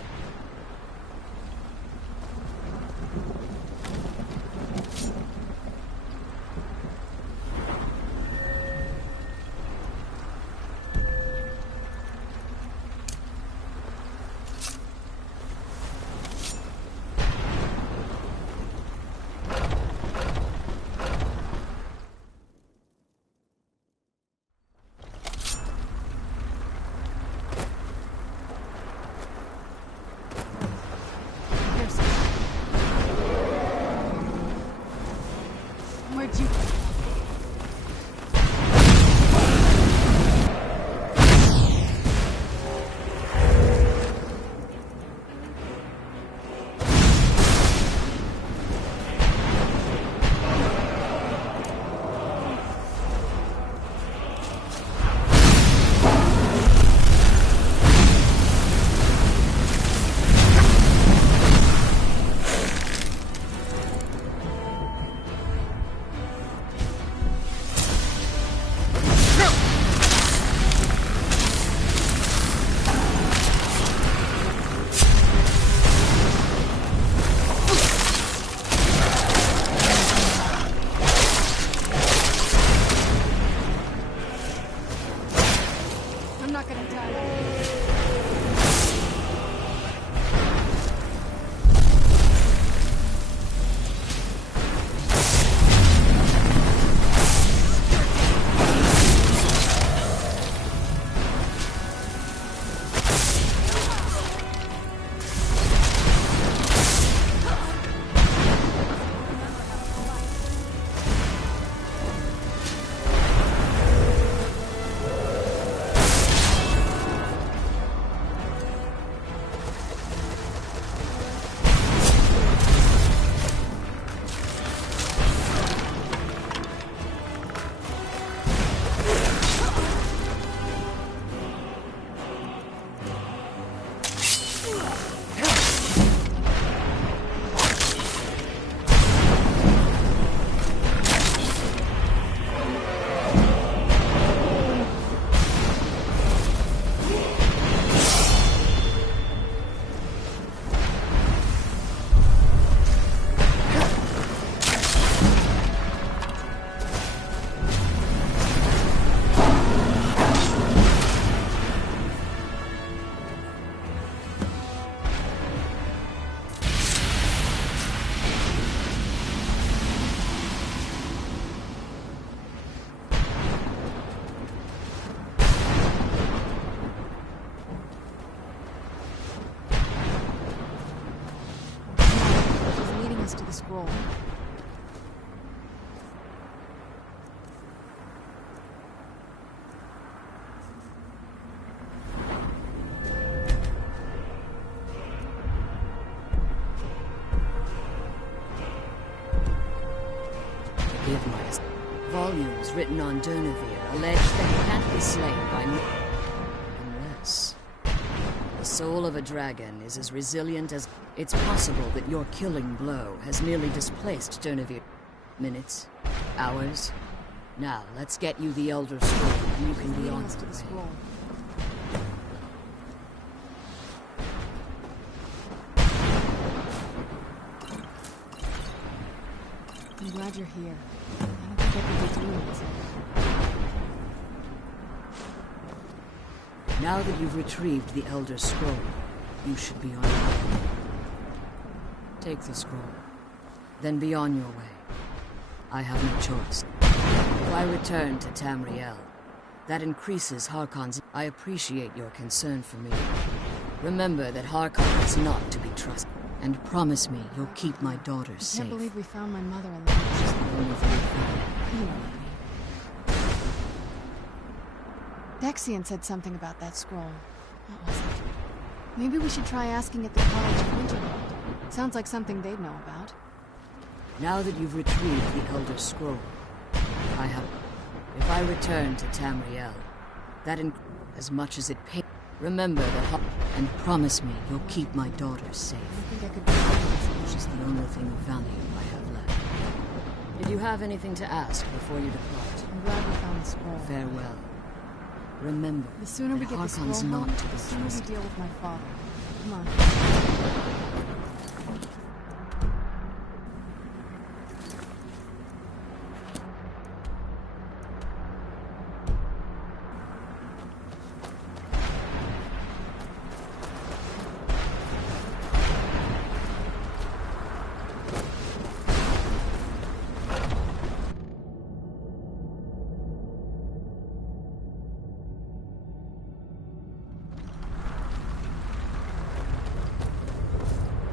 scroll. Forgive my... Volumes written on Durnevere allege that he can't be slain by unless... The soul of a dragon is as resilient as... It's possible that your killing blow has merely displaced Durnevere. Minutes? Hours? Now, let's get you the Elder Scroll, and you can be on to the your way. scroll. I'm glad you're here. I don't think I could be doing this. Now that you've retrieved the Elder Scroll, you should be on your way. Take the scroll, then be on your way. I have no choice. If I return to Tamriel, that increases Harkon's... I appreciate your concern for me. Remember that Harkon is not to be trusted, and promise me you'll keep my daughter I safe. can't believe we found my mother alive. It's just the only thing I found. You know what I mean. Dexian said something about that scroll. What was it? Maybe we should try asking at the College of Winterhold. Sounds like something they'd know about. Now that you've retrieved the Elder Scroll, I have... If I return to Tamriel, that as much as it pays... Remember that... And promise me you'll keep my daughter safe. I think I could do that. Which is the only thing of value I have left. Did you have anything to ask before you depart? I'm glad we found the scroll. Farewell. Remember, The sooner we that get the Harkon's scroll not home, to be the sooner we trusted. deal with my father. Come on.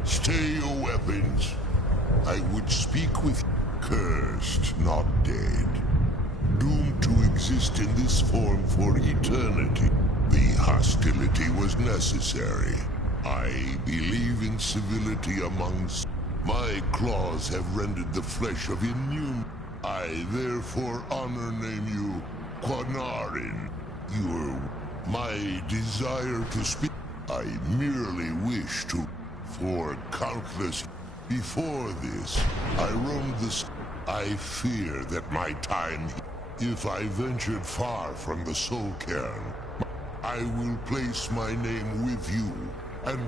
Stay your weapons. I would speak with cursed, not dead. Doomed to exist in this form for eternity. The hostility was necessary. I believe in civility amongst... My claws have rendered the flesh of innumerable. I therefore honor name you Quanarin. My desire to speak... I merely wish to... For countless... Before this, I roamed the... I fear that my time... If I ventured far from the Soul Cairn, I will place my name with you, and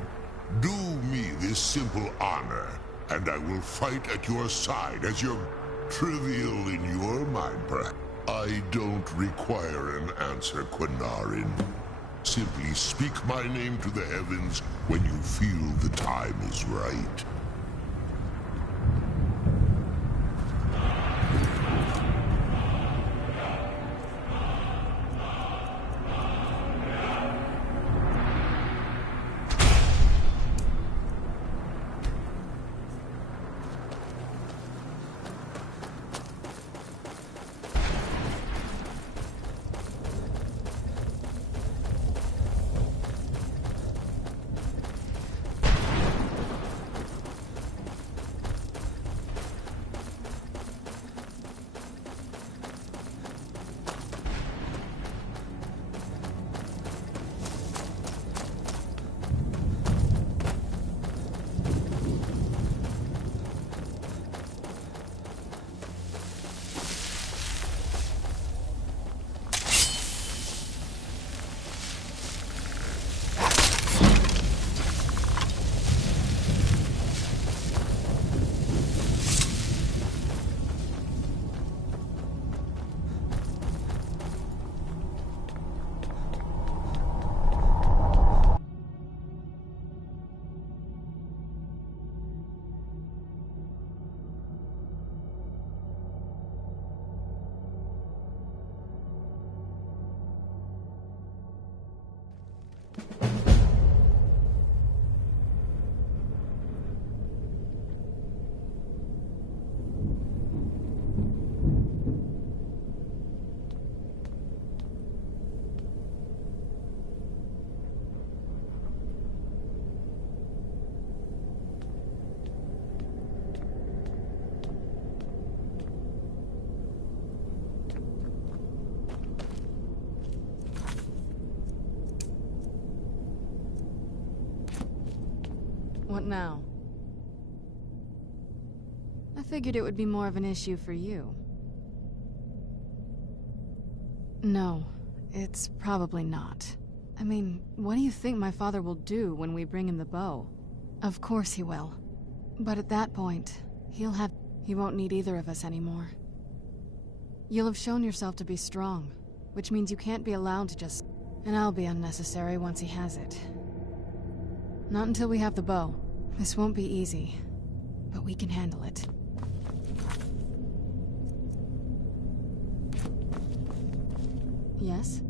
do me this simple honor, and I will fight at your side as your... Trivial in your mind, perhaps. I don't require an answer, Quinarin. Simply speak my name to the heavens when you feel the time is right. What now? I figured it would be more of an issue for you. No, it's probably not. I mean, what do you think my father will do when we bring him the bow? Of course he will. But at that point, he won't need either of us anymore. You'll have shown yourself to be strong, which means you can't be allowed to just... And I'll be unnecessary once he has it. Not until we have the bow. This won't be easy, but we can handle it. Yes?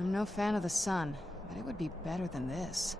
I'm no fan of the sun, but it would be better than this.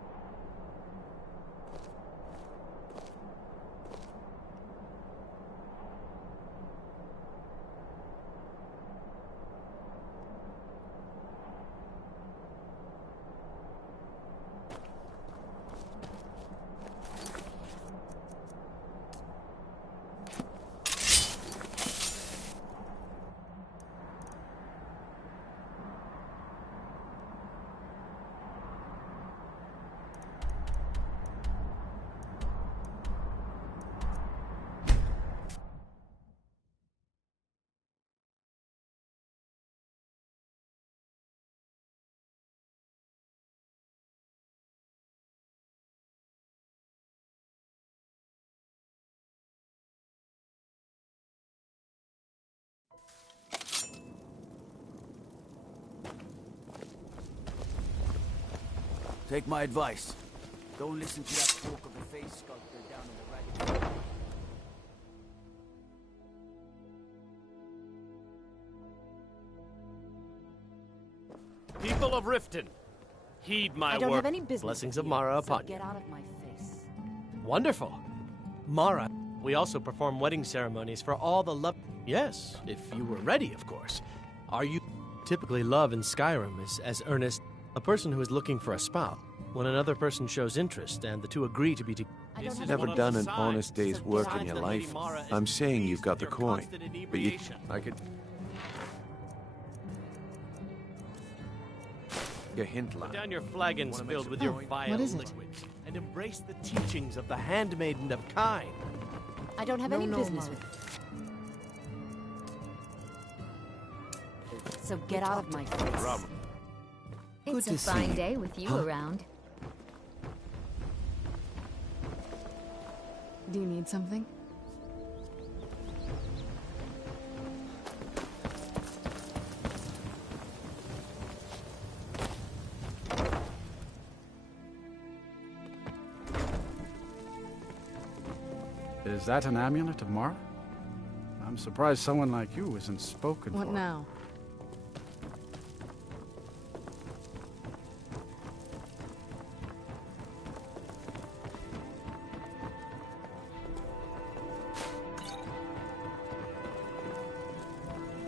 Take my advice. Don't listen to that talk of the face sculptor down in the ragged... People of Riften, heed my I don't word. have any business Blessings with of you, Mara so upon you. get out of my face. Wonderful. Mara, we also perform wedding ceremonies for all the love... Yes, if you were ready, of course. Are you... Typically, love in Skyrim is as earnest... A person who is looking for a spouse. When another person shows interest and the two agree to be together... Never done an honest day's work in your life. I'm saying you've got the coin, but I could... Your hint line. Put down your flagons filled with your vile what is it? liquids and embrace the teachings of the handmaiden of Kine. I don't have any business with it. So get out of my face. It's a fine day with you around. Do you need something? Is that an amulet of Mara? I'm surprised someone like you isn't spoken What for. now?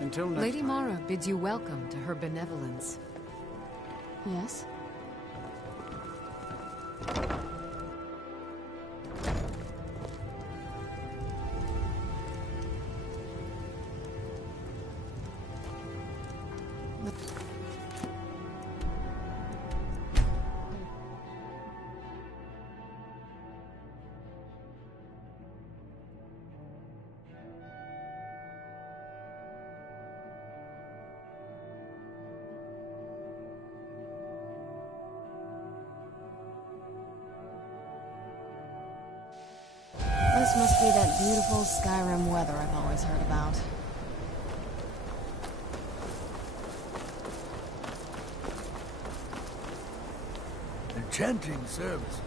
Until next Lady time. Mara bids you welcome to her benevolence. Yes? This must be that beautiful Skyrim weather I've always heard about. Enchanting services.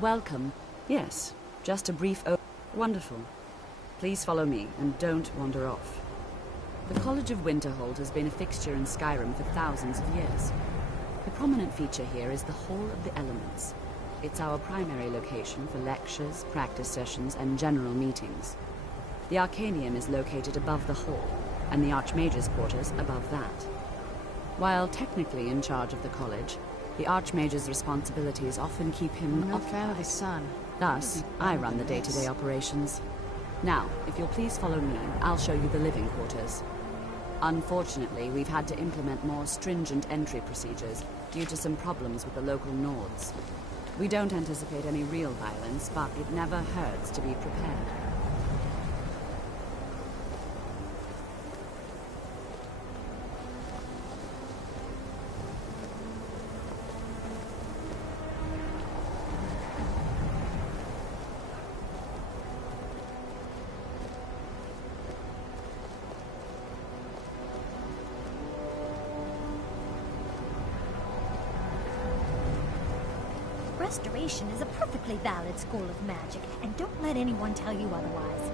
Welcome. Yes, just a brief Wonderful. Please follow me, and don't wander off. The College of Winterhold has been a fixture in Skyrim for thousands of years. The prominent feature here is the Hall of the Elements. It's our primary location for lectures, practice sessions, and general meetings. The Arcanium is located above the hall, and the Archmage's quarters above that. While technically in charge of the college, the Archmage's responsibilities often keep him I'm no fan of the sun. Thus, I run the day-to-day operations. Now, if you'll please follow me, I'll show you the living quarters. Unfortunately, we've had to implement more stringent entry procedures due to some problems with the local Nords. We don't anticipate any real violence, but it never hurts to be prepared. Restoration is a perfectly valid school of magic, and don't let anyone tell you otherwise.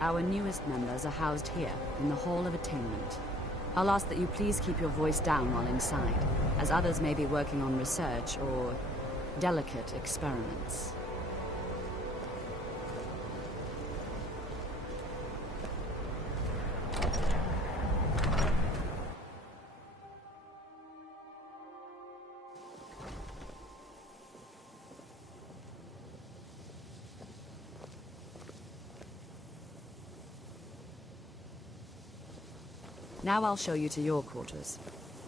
Our newest members are housed here, in the Hall of Attainment. I'll ask that you please keep your voice down while inside, as others may be working on research or delicate experiments. Now I'll show you to your quarters.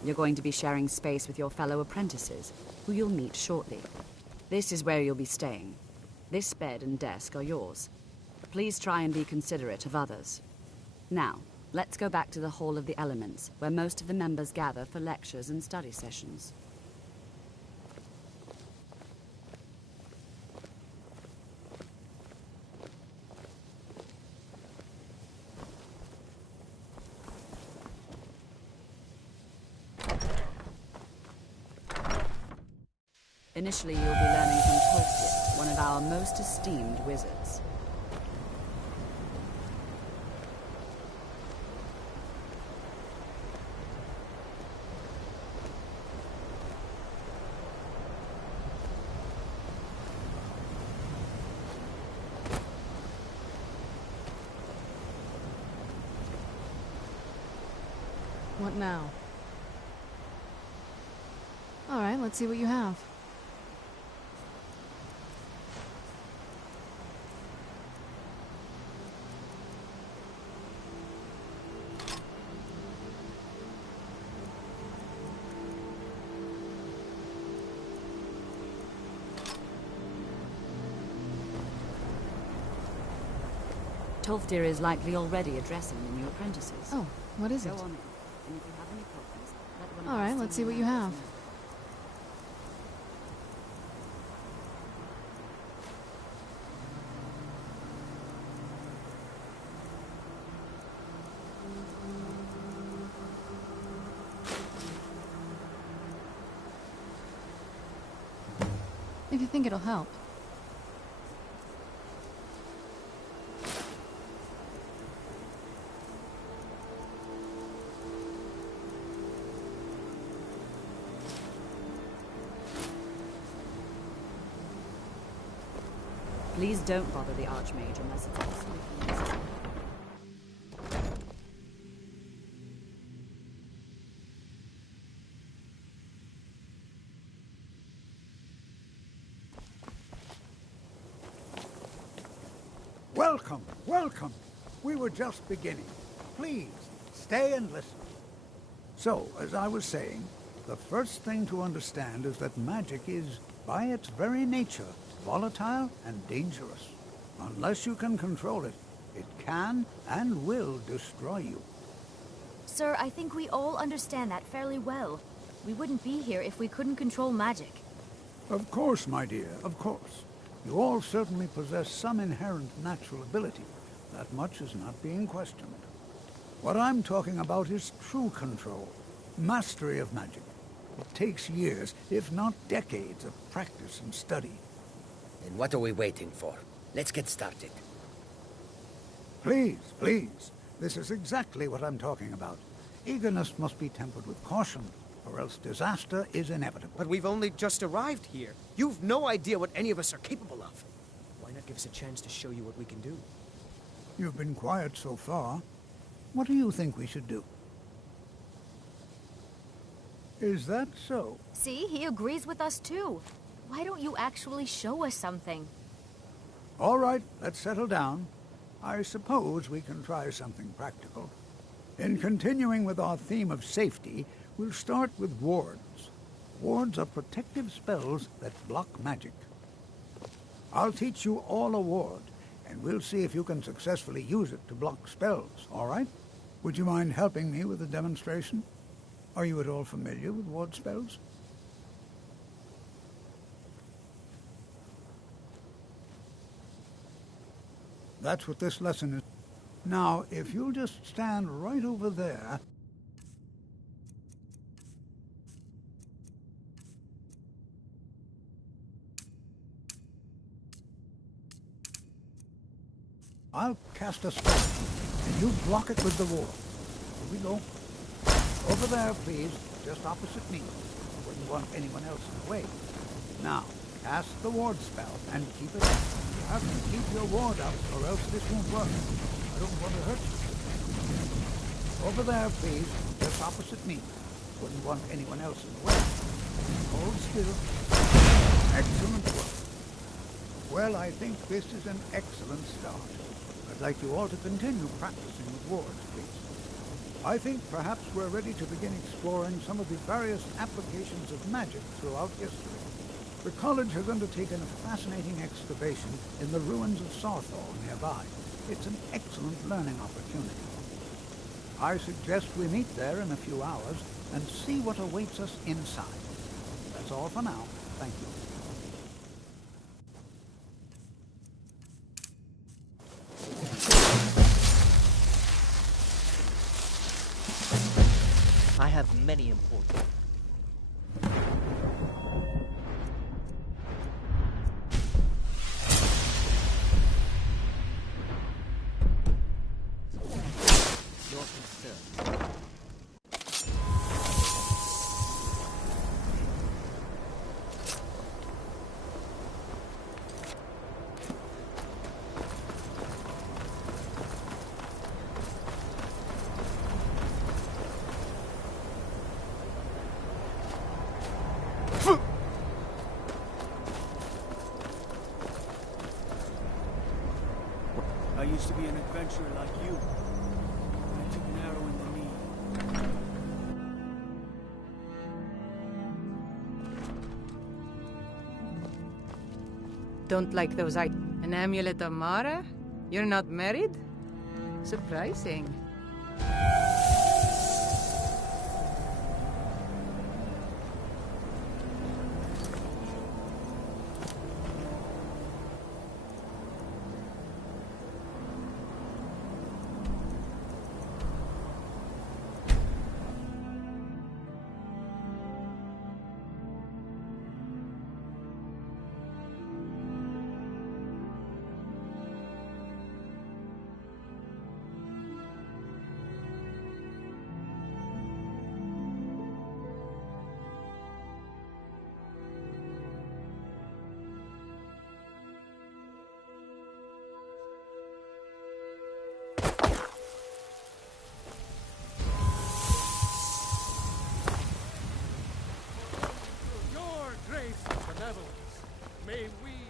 You're going to be sharing space with your fellow apprentices, who you'll meet shortly. This is where you'll be staying. This bed and desk are yours. Please try and be considerate of others. Now, let's go back to the Hall of the Elements, where most of the members gather for lectures and study sessions. Initially, you'll be learning from Tolkien, one of our most esteemed wizards. What now? All right, let's see what you have. Tolfdir is likely already addressing the new apprentices. Oh, what is it? Go on in, and if you have any problems, let one of All us right, let's see senior what you have. members know. If you think it'll help. Please don't bother the Archmage unless it's absolutely necessary. Welcome, welcome. We were just beginning. Please, stay and listen. So, as I was saying, the first thing to understand is that magic is, by its very nature, volatile and dangerous. Unless you can control it, it can and will destroy you. Sir, I think we all understand that fairly well. We wouldn't be here if we couldn't control magic. Of course, my dear, of course. You all certainly possess some inherent natural ability, That much is not being questioned. What I'm talking about is true control, mastery of magic. It takes years, if not decades, of practice and study. Then what are we waiting for? Let's get started. Please, please. This is exactly what I'm talking about. Eagerness must be tempered with caution, or else disaster is inevitable. But we've only just arrived here. You've no idea what any of us are capable of. Why not give us a chance to show you what we can do? You've been quiet so far. What do you think we should do? Is that so? See, he agrees with us too. Why don't you actually show us something? All right, let's settle down. I suppose we can try something practical. In continuing with our theme of safety, we'll start with wards. Wards are protective spells that block magic. I'll teach you all a ward, and we'll see if you can successfully use it to block spells, all right? Would you mind helping me with a demonstration? Are you at all familiar with ward spells? That's what this lesson is. Now, if you'll just stand right over there... I'll cast a spell, and you block it with the ward. Here we go. Over there, please, just opposite me. Wouldn't want anyone else in the way. Now, cast the ward spell, and keep it up. You have to keep your ward up, or else this won't work. I don't want to hurt you. Over there, please, just opposite me. Wouldn't want anyone else in the way. Hold still. Excellent work. Well, I think this is an excellent start. I'd like you all to continue practicing with wards, please. I think perhaps we're ready to begin exploring some of the various applications of magic throughout history. The college has undertaken a fascinating excavation in the ruins of Sarthal nearby. It's an excellent learning opportunity. I suggest we meet there in a few hours and see what awaits us inside. That's all for now. Thank you. I have many important... Your concern. I used to be an adventurer like you. I took an arrow in the knee. Don't like those items. An amulet of Mara? You're not married? Surprising.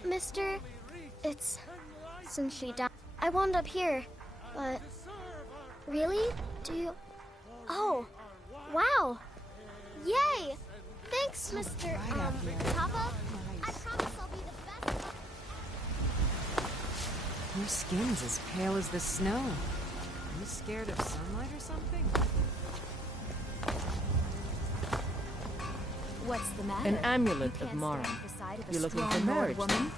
Mister, it's... since she died. I wound up here, but... Really? Do you... Oh, wow! Yay! Thanks, Mr. Papa. I promise I'll be the best... Your skin's as pale as the snow. Are you scared of sunlight or something? What's the matter? An amulet of Mara. You're looking for marriage, woman?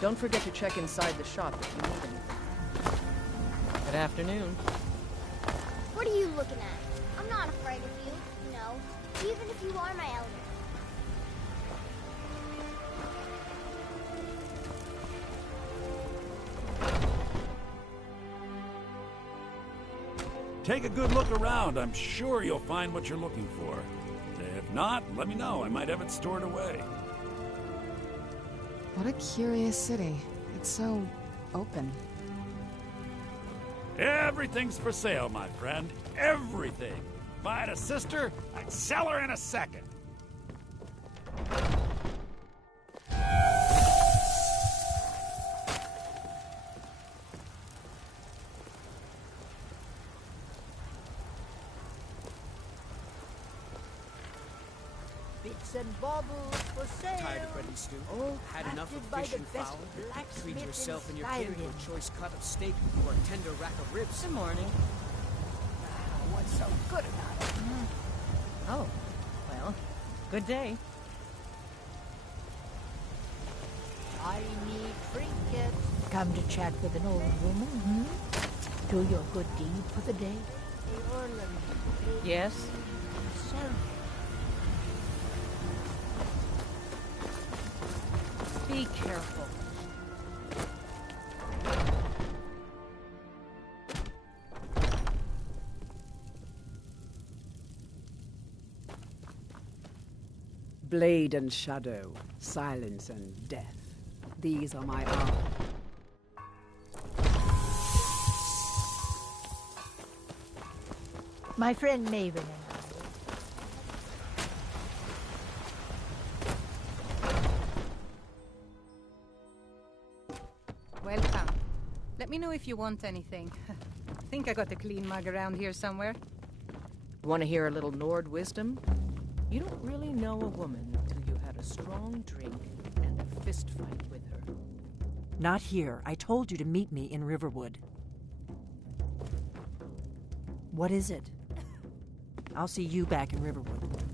Don't forget to check inside the shop if you need anything. Good afternoon. What are you looking at? I'm not afraid of you, no. Even if you are my elder. Take a good look around. I'm sure you'll find what you're looking for. If not, let me know. I might have it stored away. What a curious city. It's so open. Everything's for sale, my friend. Everything. If I had a sister, I'd sell her in a second. Bits and baubles for sale. Tired of breading stew? All Had enough of crafted by fish the and best fowl? blacksmith Treat in yourself and your kin to Skyrim. a choice cut of steak or a tender rack of ribs. Good morning. What's so good about it? Oh, well, good day. Shiny trinkets. Come to chat with an old woman, hmm? Do your good deed for the day. The Orland. Yes? Sir. Be careful. Blade and shadow, silence and death. These are my arms. My friend Maven and Welcome. Let me know if you want anything. I think I got a clean mug around here somewhere. Want to hear a little Nord wisdom? You don't really know a woman till you had a strong drink and a fist fight with her. Not here. I told you to meet me in Riverwood. What is it? I'll see you back in Riverwood.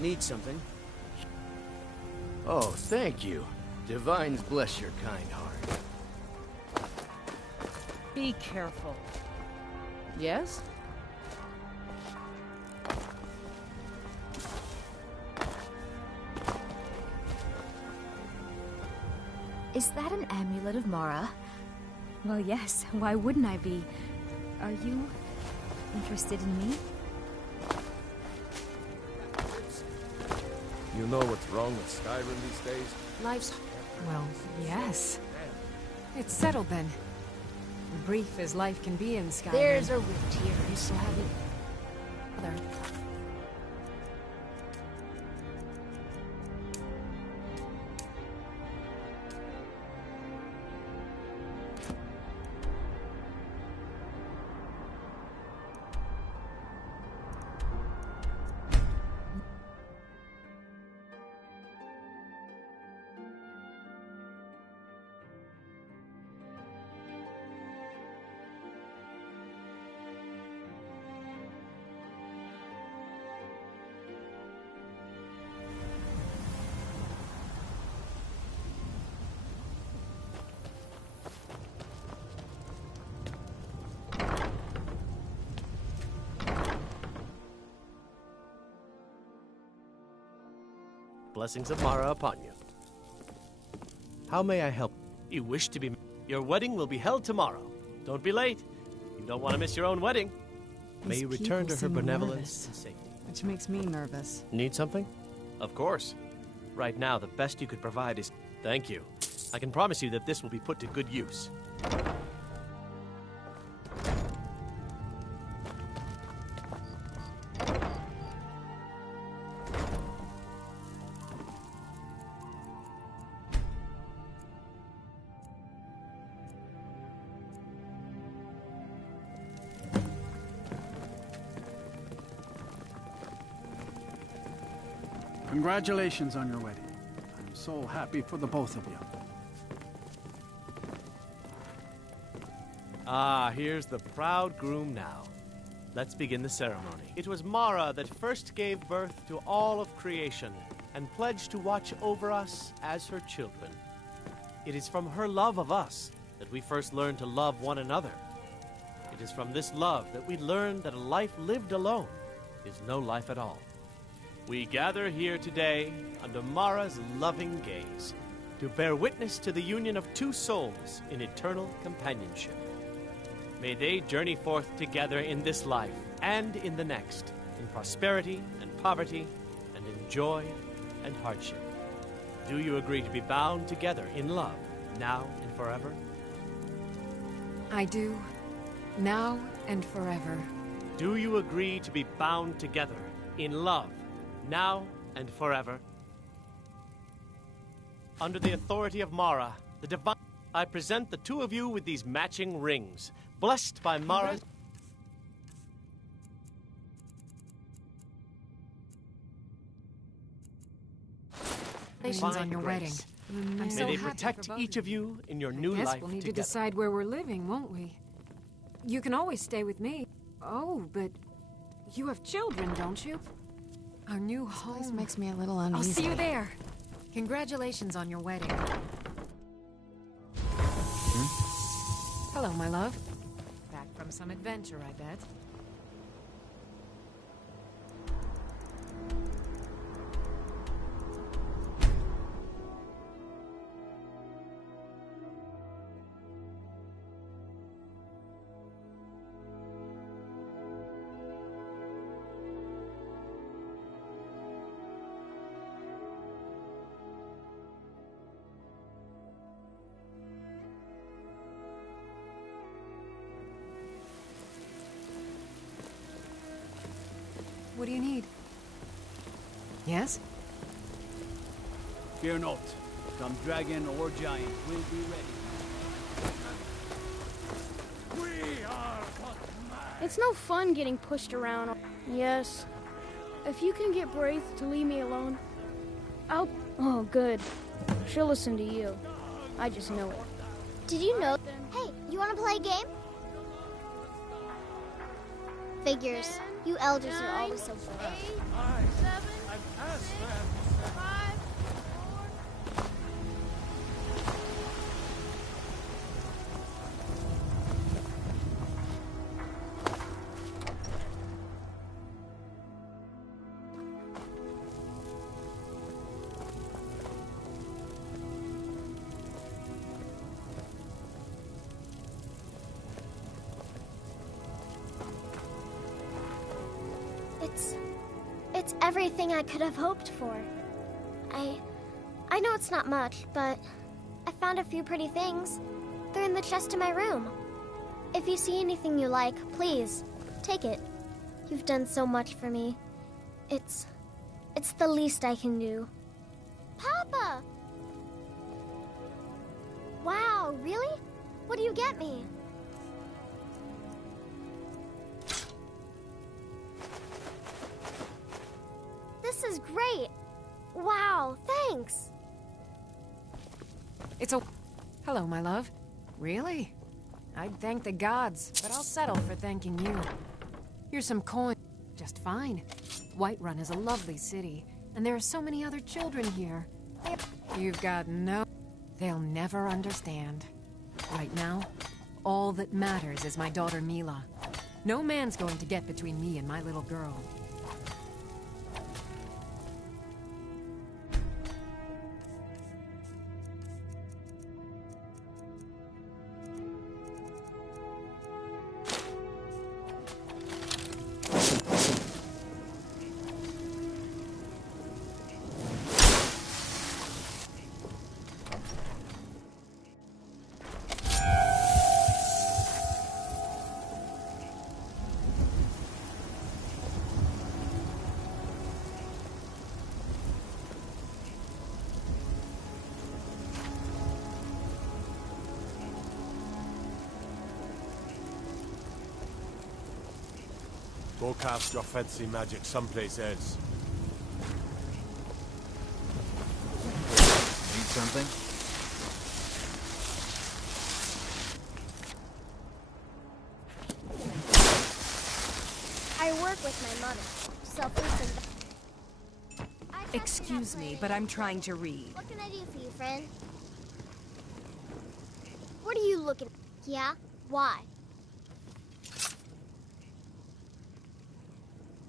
Need something? Oh, thank you. Divines bless your kind heart. Be careful. Yes? Is that an amulet of Mara? Well, yes. Why wouldn't I be? Are you interested in me? You know what's wrong with Skyrim these days? Life's... Well, yes. It's settled then. Brief as life can be in Skyrim. there's a rift here, so have it. Other. Blessings of Mara upon you. How may I help? You wish to be... Your wedding will be held tomorrow. Don't be late. You don't want to miss your own wedding. May These you return to people her seem benevolence nervous, and safety. which makes me nervous. Need something? Of course. Right now, the best you could provide is... Thank you. I can promise you that this will be put to good use. Congratulations on your wedding. I'm so happy for the both of you. Ah, here's the proud groom now. Let's begin the ceremony. It was Mara that first gave birth to all of creation and pledged to watch over us as her children. It is from her love of us that we first learned to love one another. It is from this love that we learn that a life lived alone is no life at all. We gather here today under Mara's loving gaze to bear witness to the union of two souls in eternal companionship. May they journey forth together in this life and in the next, in prosperity and poverty, and in joy and hardship. Do you agree to be bound together in love, now and forever? I do, now and forever. Do you agree to be bound together in love, now and forever? Under the authority of Mara, the divine, I present the two of you with these matching rings, blessed by Mara's... Congratulations on your wedding. I'm so May they happy protect for both each of you in your new Guess life we'll need together. to decide where we're living, won't we? You can always stay with me. Oh, but you have children, don't you? Our new home This makes me a little uneasy. I'll see you there. Congratulations on your wedding. Hello, my love. Back from some adventure, I bet. What do you need? Yes? Fear not. Come dragon or giant, we'll be ready. We are It's no fun getting pushed around. Yes. If you can get Braith to leave me alone, I'll... Oh, good. She'll listen to you. I just know it. Did you know? Hey, you want to play a game? Figures. You elders are always so good. It's everything I could have hoped for. I know it's not much, but I found a few pretty things. They're in the chest in my room. If you see anything you like, please, take it. You've done so much for me. It's the least I can do. Papa! Wow, really? What do you get me? This is great. Wow, thanks. It's a... Hello, my love. Really? I'd thank the gods, but I'll settle for thanking you. Here's some coin. Just fine. Whiterun is a lovely city, and there are so many other children here. You've got no... They'll never understand. Right now, all that matters is my daughter Mila. No man's going to get between me and my little girl. Go cast your fancy magic someplace else. Need something? with my mother. Self-respect. Excuse me, but I'm trying to read. What can I do for you, friend? What are you looking at? Yeah? Why?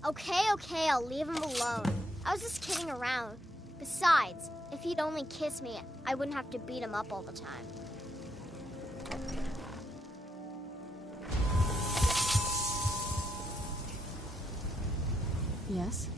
Okay, I'll leave him alone. I was just kidding around. Besides, if he'd only kiss me, I wouldn't have to beat him up all the time. Yes?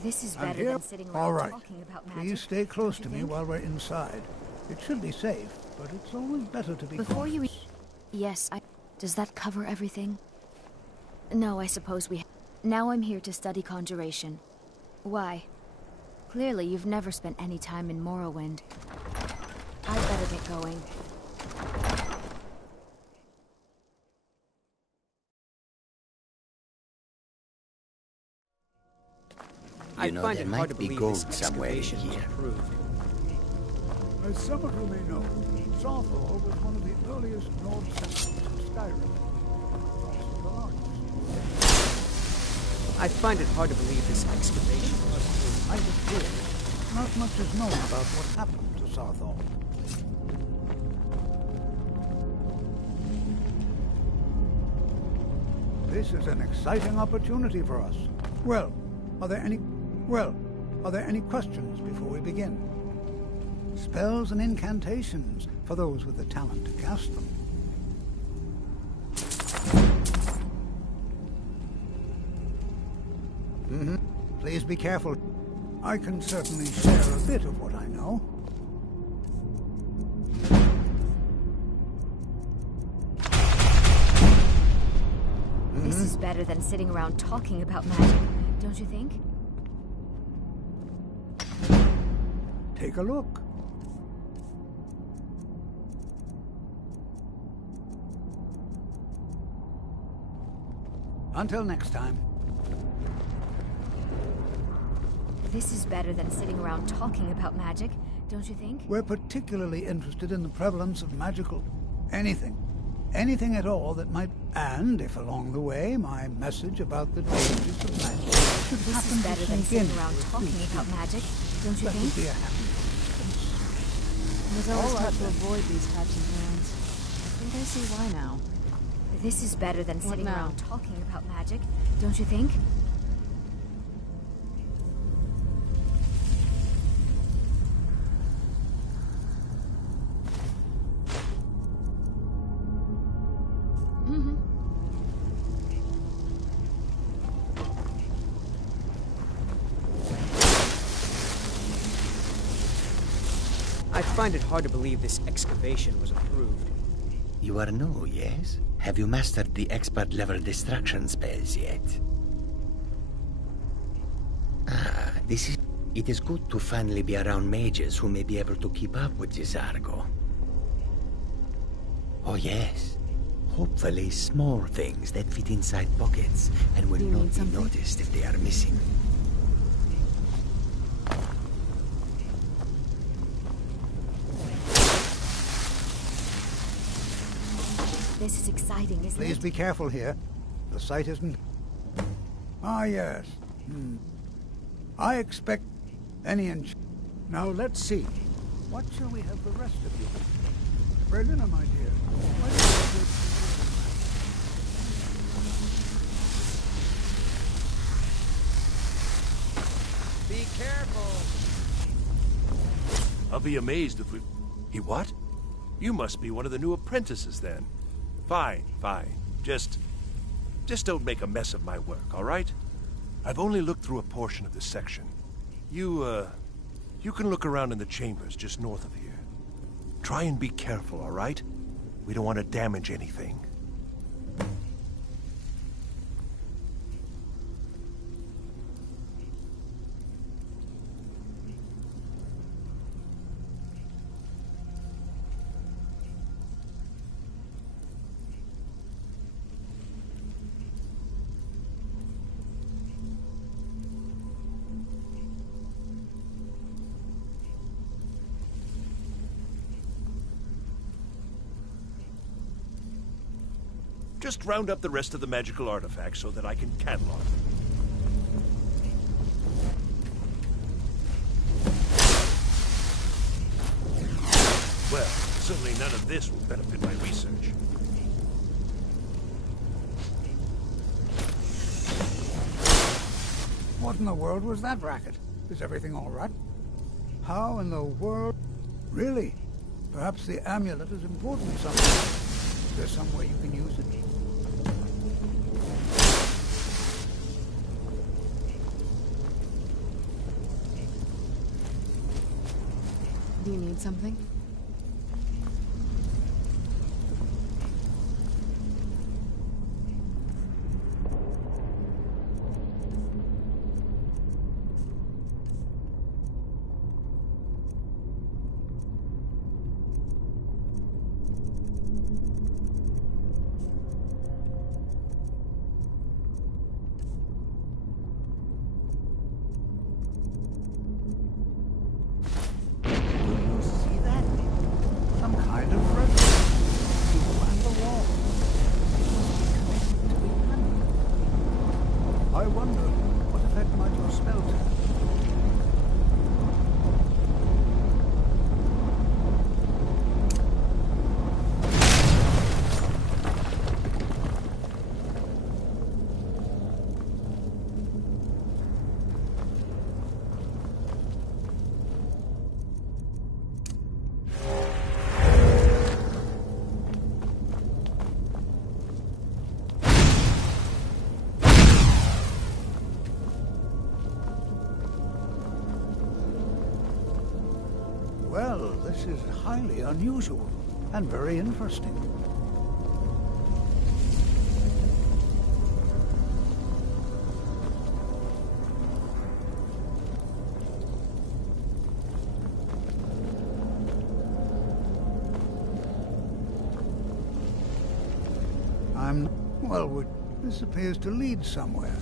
This is I'm better here. than sitting All around right. talking about magic. Please stay close don't to you me think? while we're inside. It should be safe, but it's always better to be Before you cautious. Yes, Does that cover everything? No, I suppose we... Now I'm here to study conjuration. Why? Clearly, you've never spent any time in Morrowind. I'd better get going. You know, there might be gold somewhere in here. As some of you may know, Sarthor was one of the earliest Nord settlements in Skyrim. Also the largest. I find it hard to believe this excavation was I agree. Not much is known about what happened to Sarthor. This is an exciting opportunity for us. Well, are there any questions before we begin? Spells and incantations for those with the talent to cast them. Please be careful. I can certainly share a bit of what I know. This is better than sitting around talking about magic, don't you think? Take a look. Until next time. This is better than sitting around talking about magic, don't you think? We're particularly interested in the prevalence of magical... anything at all that might... And if along the way my message about the dangers of magic should This happen is better to than sink in sitting around with talking you, about magic, don't you that think? would be a happy... It was always All right, hard to then. avoid these types of ruins. I think I see why now. This is better than What sitting now? around talking about magic, don't you think? I find it hard to believe this excavation was approved. You are new, yes? Have you mastered the expert-level destruction spells yet? Ah, this is... It is good to finally be around mages who may be able to keep up with this Argo. Oh yes. Hopefully small things that fit inside pockets and will not be noticed if they are missing. This is exciting, isn't it? Please be careful here. The site isn't... Ah, yes. I expect any inch... Now, let's see. What shall we have the rest of you? Berliner, my dear. Why don't you... Be careful. I'll be amazed if we... He what? You must be one of the new apprentices, then. Fine, fine. Just don't make a mess of my work, all right? I've only looked through a portion of this section. You can look around in the chambers just north of here. Try and be careful, all right? We don't want to damage anything. Just round up the rest of the magical artifacts so that I can catalog them. Well, certainly none of this will benefit my research. What in the world was that racket? Is everything all right? How in the world... Really? Perhaps the amulet is important somewhere. Is there some way you can use it? Do you need something? Well, this is highly unusual and very interesting. Well, this appears to lead somewhere.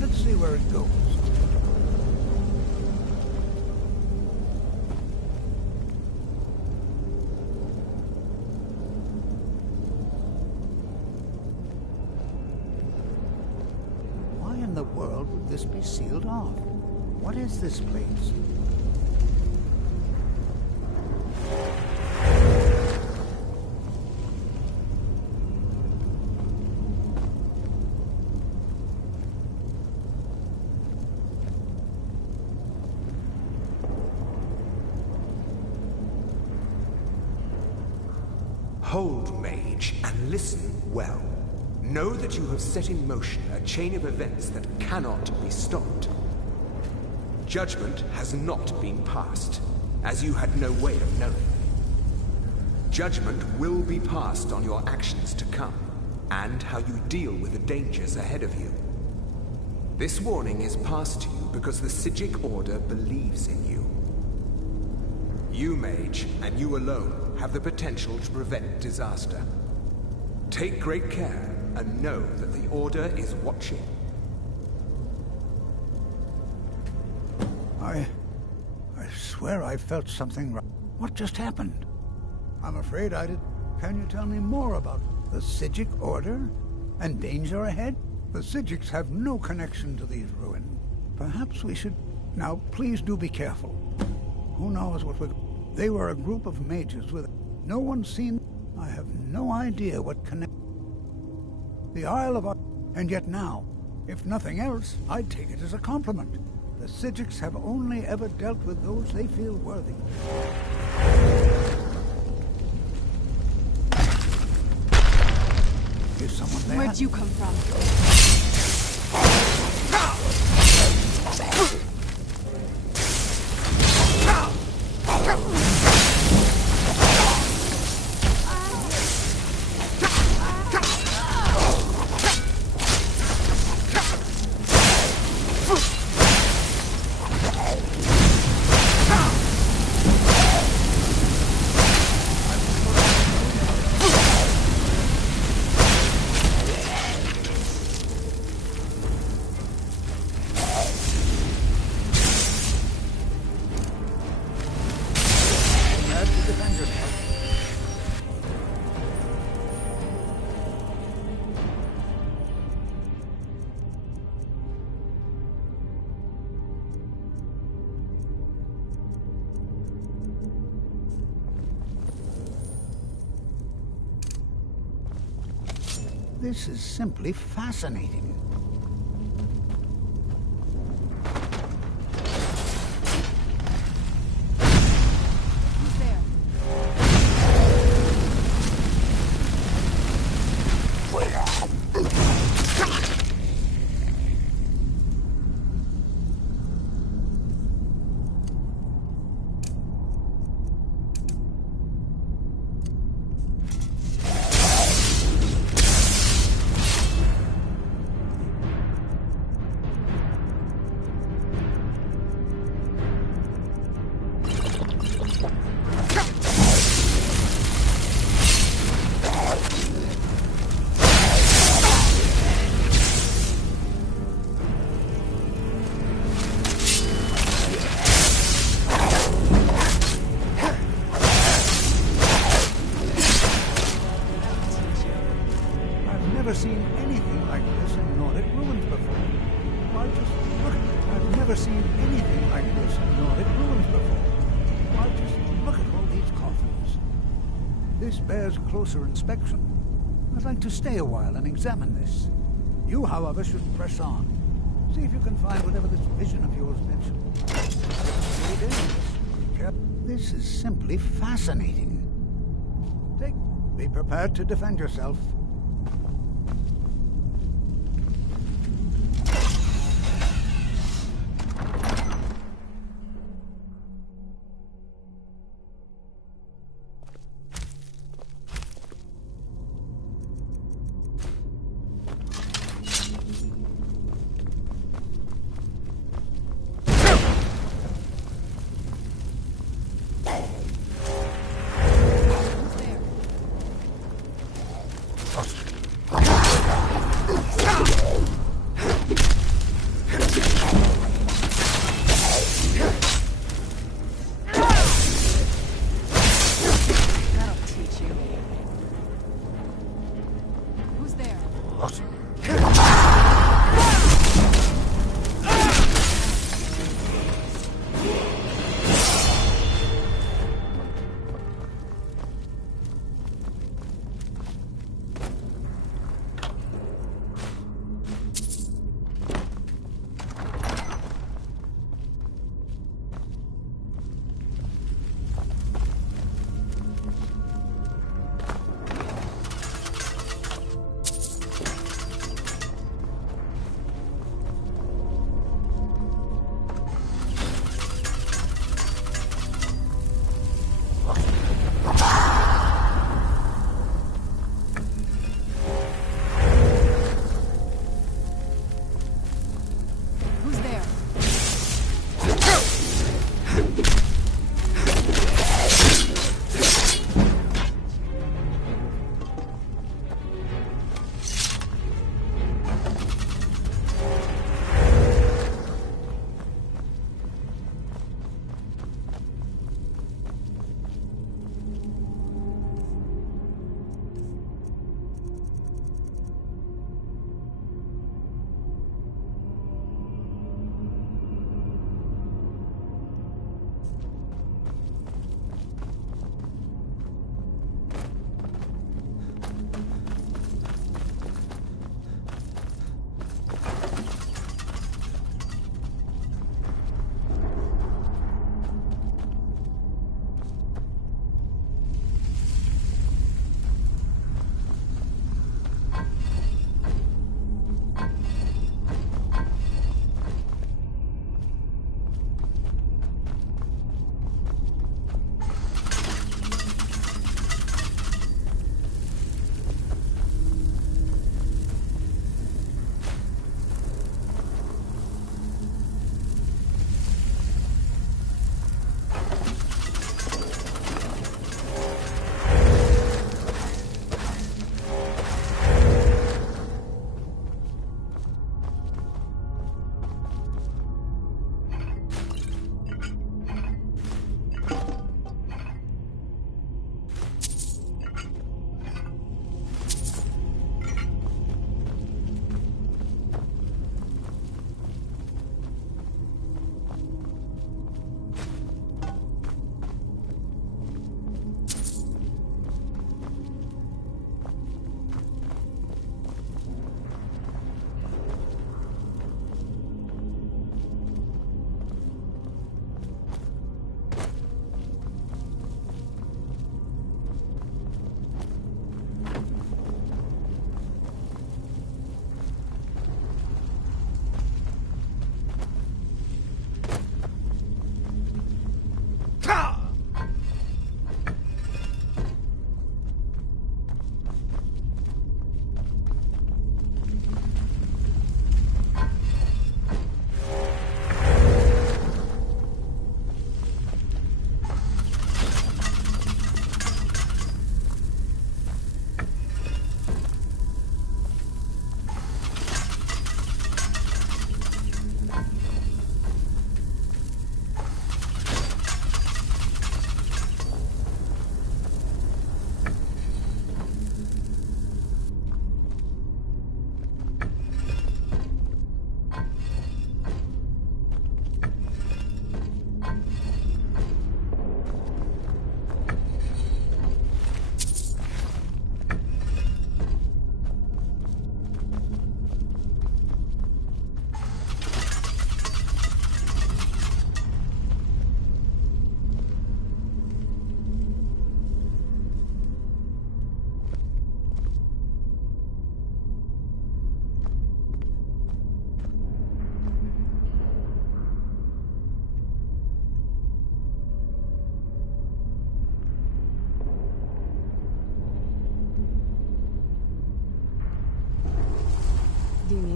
Let's see where it goes. Why in the world would this be sealed off? What is this place? Hold, mage, and listen well. Know that you have set in motion a chain of events that cannot be stopped. Judgment has not been passed, as you had no way of knowing. Judgment will be passed on your actions to come, and how you deal with the dangers ahead of you. This warning is passed to you because the Psijic Order believes in you. You, mage, and you alone, have the potential to prevent disaster. Take great care, and know that the Order is watching. I swear I felt something wrong. What just happened? I'm afraid I did. Can you tell me more about The Psijic Order? And danger ahead? The Psijics have no connection to these ruins. Perhaps we should... Now, please do be careful. Who knows what we're... They were a group of mages with... No one's seen... I have no idea what connect... The Isle of... And yet now, if nothing else, I'd take it as a compliment. The Psijics have only ever dealt with those they feel worthy. Is someone there? Where'd you come from? This is simply fascinating. Who's there? I've never seen anything like this in Nordic ruins before. Why, just look at it. I've never seen anything like this in Nordic ruins before. Why, just look at all these coffins. This bears closer inspection. I'd like to stay a while and examine this. You, however, should press on. See if you can find whatever this vision of yours mentioned. It's really dangerous. This is simply fascinating. Be prepared to defend yourself.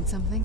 Need something?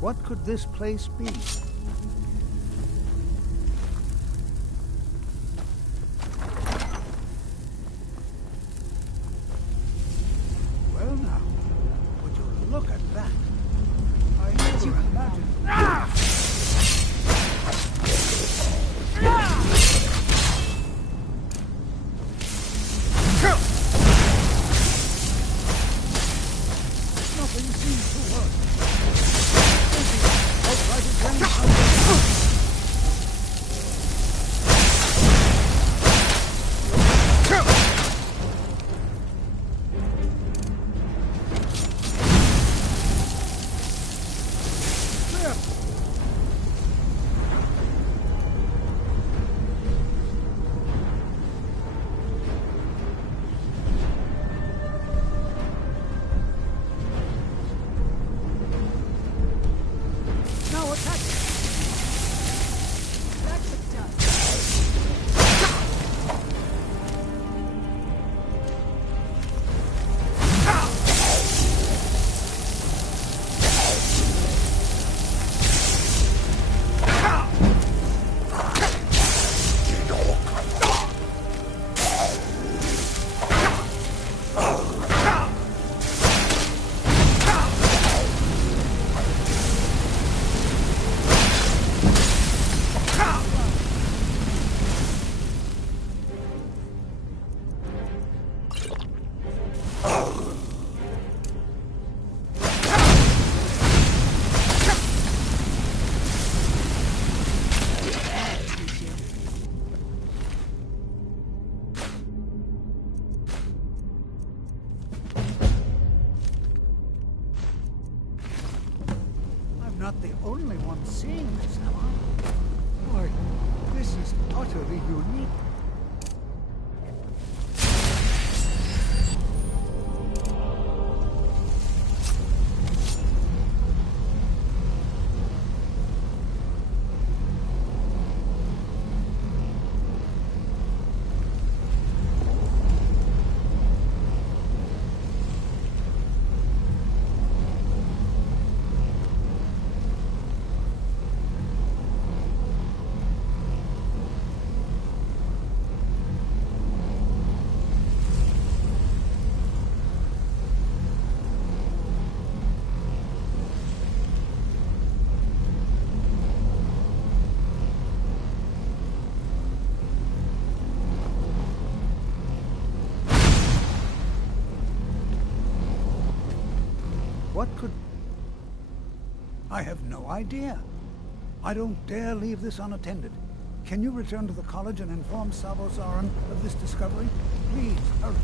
What could this place be? Well now, would you look at that? I never imagined... Nothing seems to work. I'll try to drain some only one seeing this, am I? Boy, this is utterly unique. What could... I have no idea. I don't dare leave this unattended. Can you return to the college and inform Savo Zaran of this discovery? Please, hurry.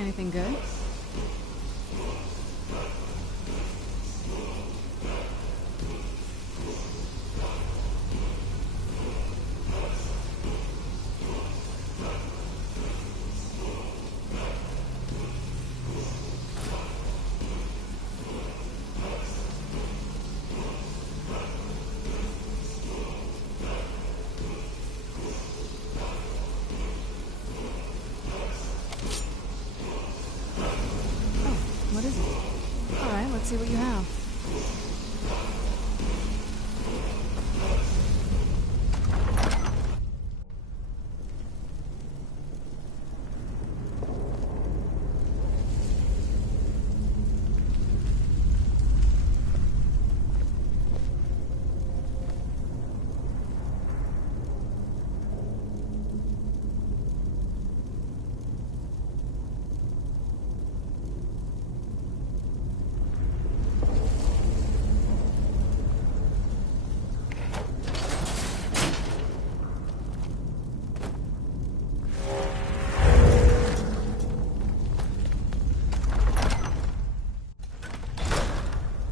Anything good? What is it? All right, let's see what you have.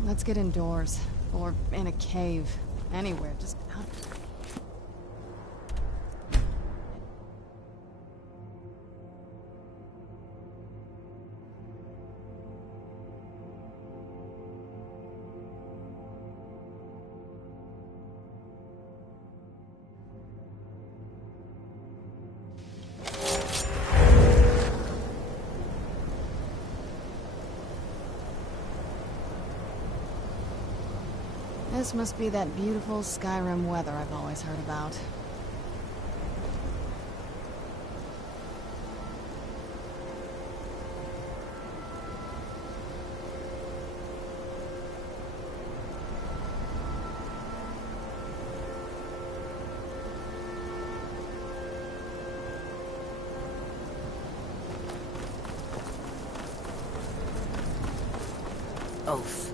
Let's get indoors. Or in a cave. Anywhere. Just out. This must be that beautiful Skyrim weather I've always heard about. Oath.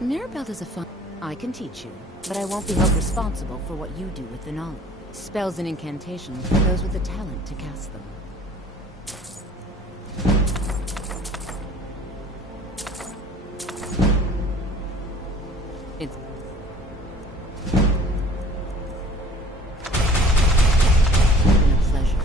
Mirabelle is a fun... I can teach you, but I won't be held responsible for what you do with the knowledge. Spells and incantations for those with the talent to cast them. It's... been a pleasure.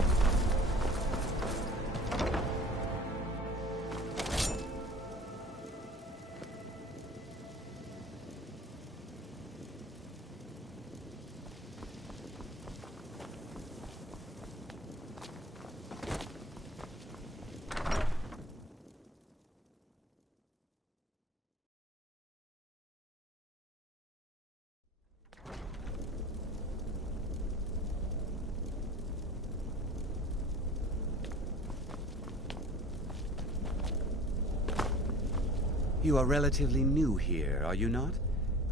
You are relatively new here, are you not?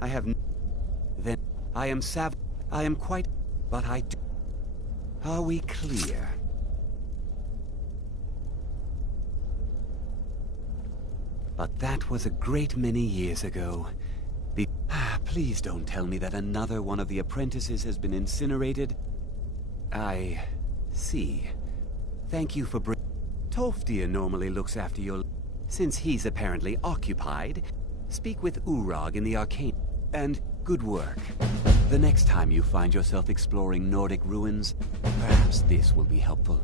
I have... Then I am I am quite... But I do... Are we clear? But that was a great many years ago. Please don't tell me that another one of the apprentices has been incinerated. I see. Thank you for Tolfdir normally looks after your... Since he's apparently occupied, speak with Urag in the arcane. And good work. The next time you find yourself exploring Nordic ruins, perhaps this will be helpful.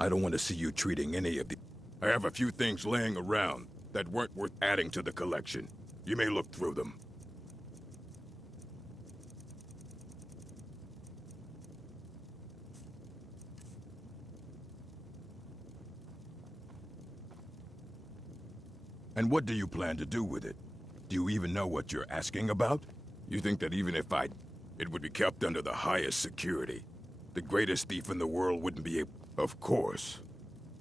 I don't want to see you treating any of the... I have a few things laying around that weren't worth adding to the collection. You may look through them. And what do you plan to do with it? Do you even know what you're asking about? You think that even if it would be kept under the highest security? The greatest thief in the world wouldn't be able... Of course.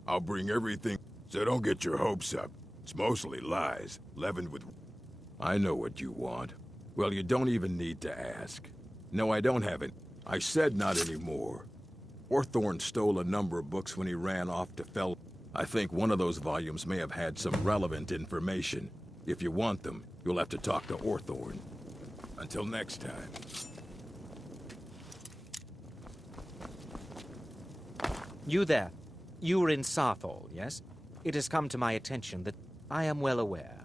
I'll bring everything, so don't get your hopes up. It's mostly lies, leavened with... I know what you want. Well, you don't even need to ask. No, I don't have it. I said not anymore. Orthorn stole a number of books when he ran off to Fell. I think one of those volumes may have had some relevant information. If you want them, you'll have to talk to Orthorn. Until next time. You there. You were in Sarthal, yes? It has come to my attention that I am well aware.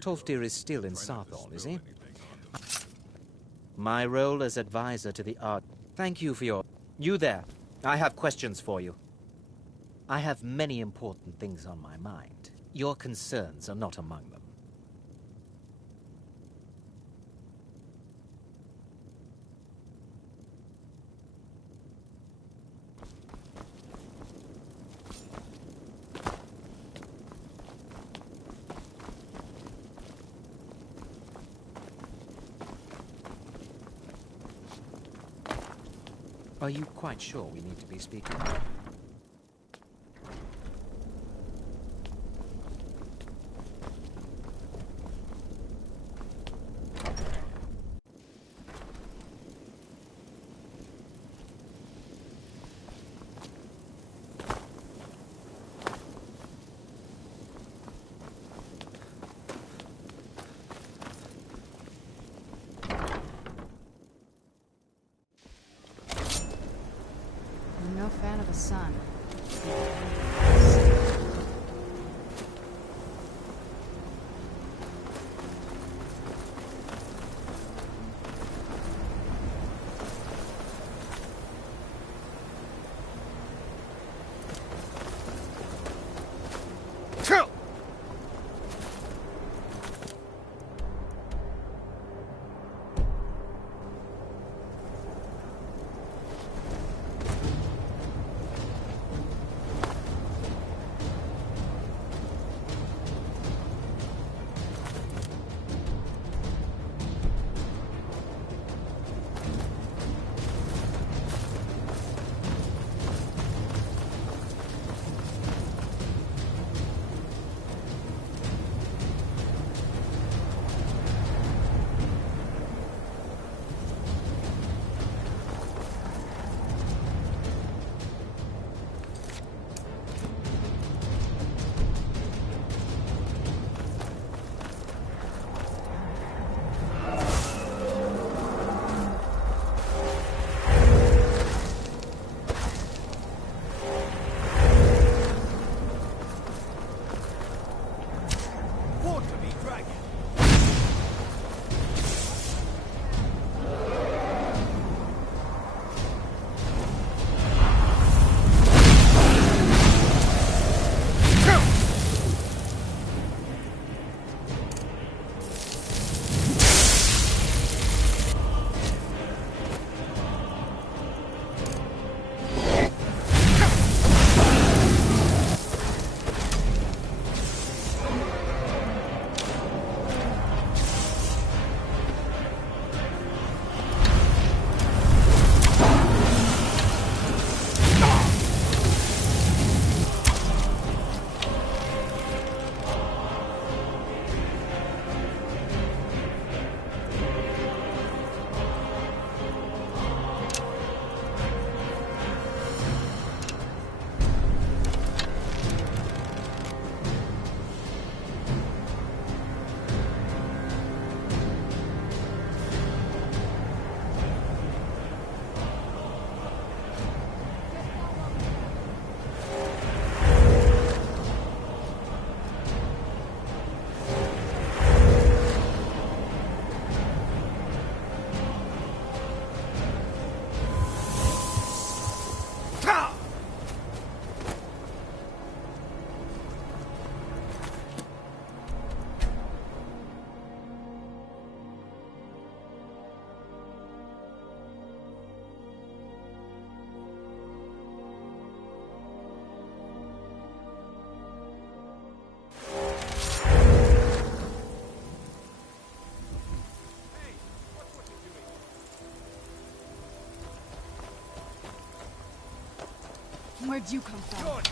Tolfdir is still in Sarthal, is he? My role as advisor to the art... Thank you for your... You there. I have questions for you. I have many important things on my mind. Your concerns are not among them. Are you quite sure we need to be speaking? I'm no fan of the sun. Where'd you come from?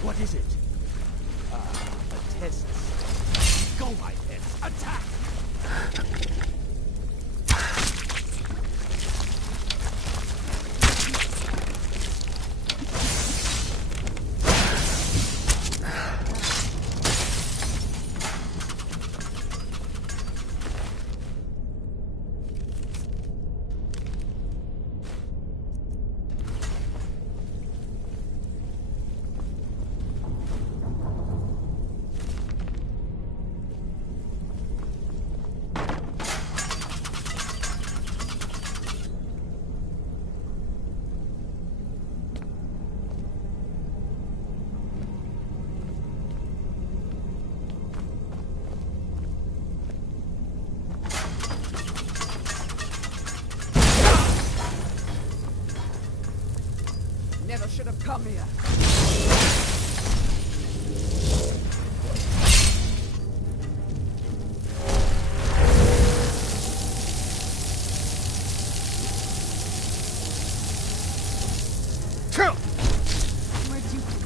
What is it? A test. Go, my pets. Attack! Never should have come here. Where'd you come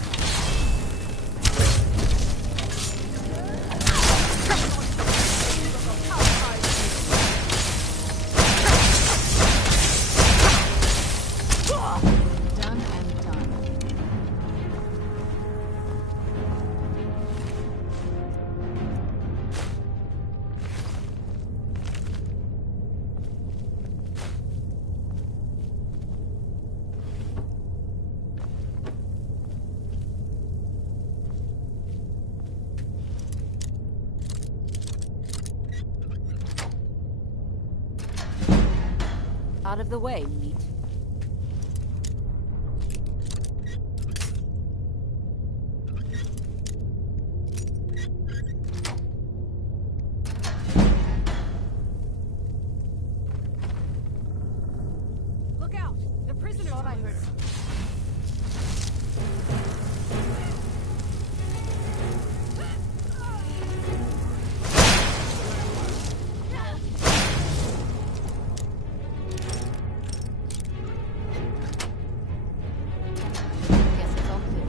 Done and done. Out of the way, meat. Look out! The prisoners Thought I heard. Guess it's all clear.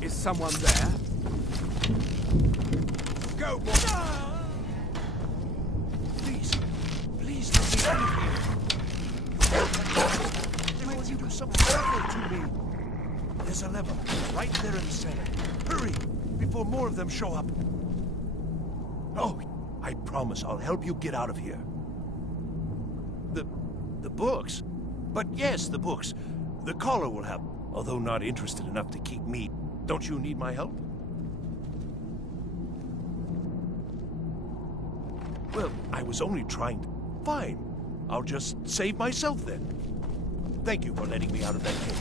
Is someone there? Go, boy! Please, please let me out of here. They want you to do something awful to me. There's a lever right there in the center. Hurry, before more of them show up. Oh, I promise I'll help you get out of here. The books? But yes, the books. The caller will help, although not interested enough to keep me. Don't you need my help? Well, I was only trying to... Fine. I'll just save myself then. Thank you for letting me out of that cage.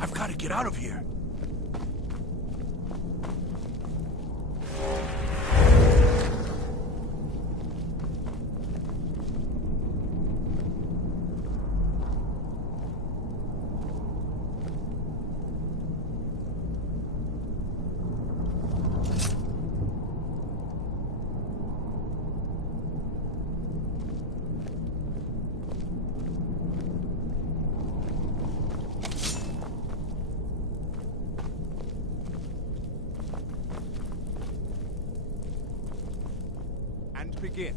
I've got to get out of here. And begin.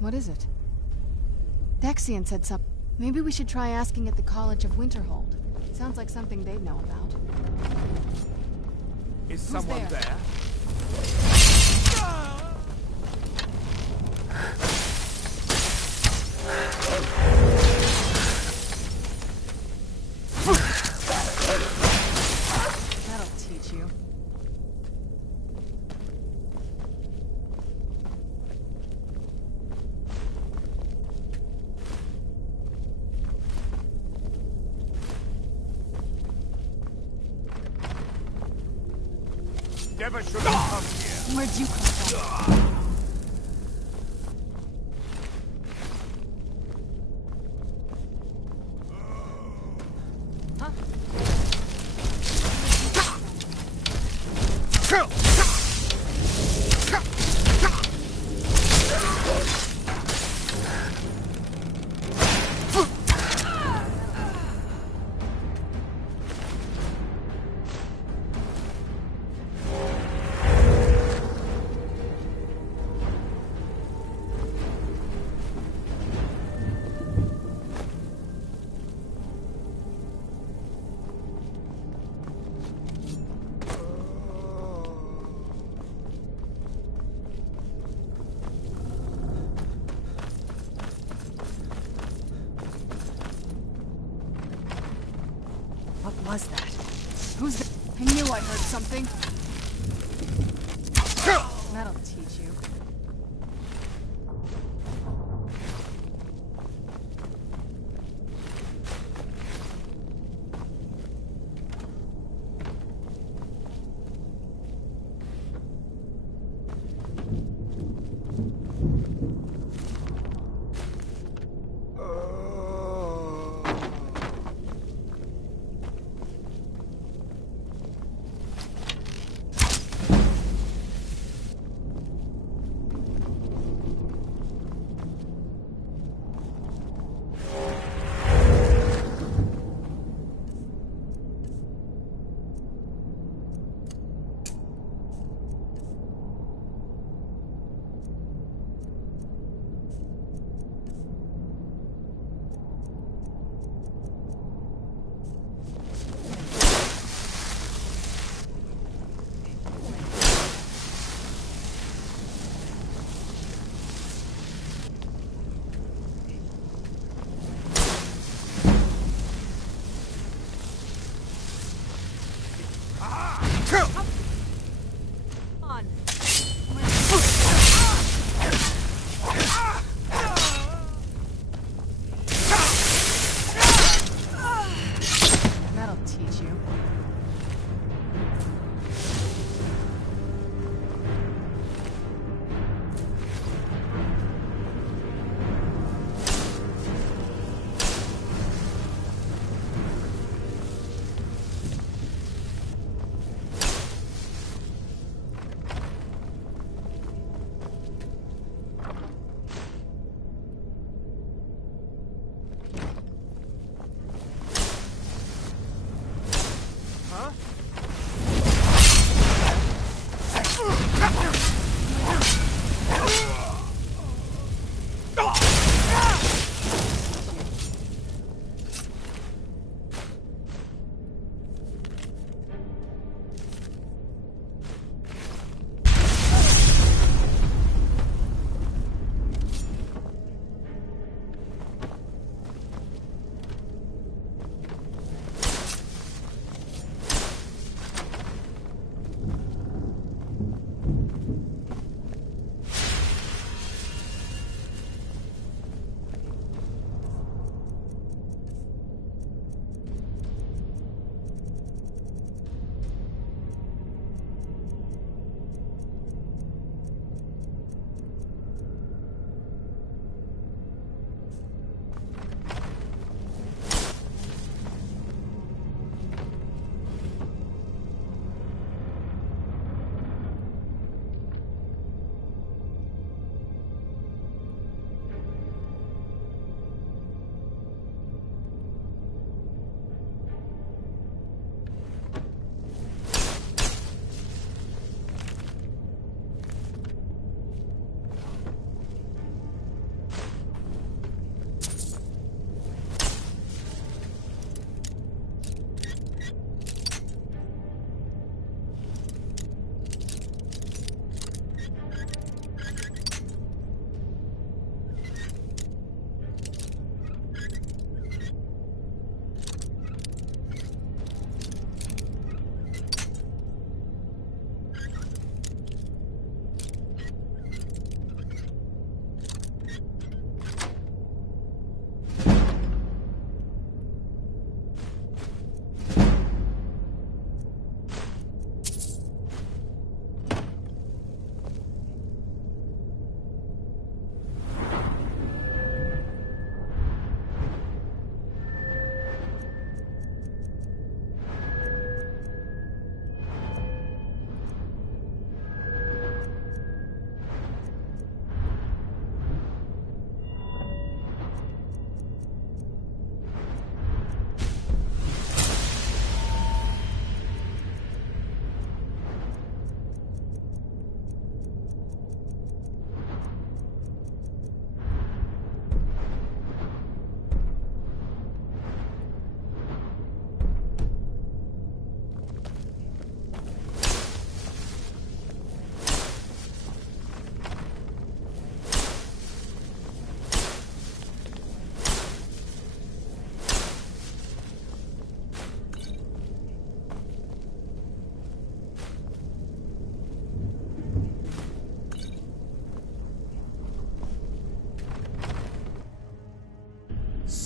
What is it? Dexian said something. Maybe we should try asking at the College of Winterhold. Sounds like something they'd know about. Is someone there? That'll teach you. Never should have come here. Where'd you come from? was that? Who's that? I knew I heard something. That'll teach you.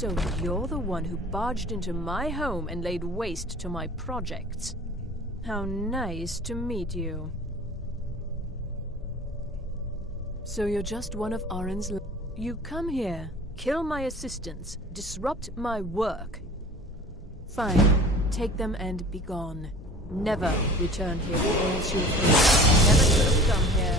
So you're the one who barged into my home and laid waste to my projects. How nice to meet you. So you're just one of Arin's... You come here, kill my assistants, disrupt my work. Fine, take them and be gone. Never return here, or else you'll never could have come here.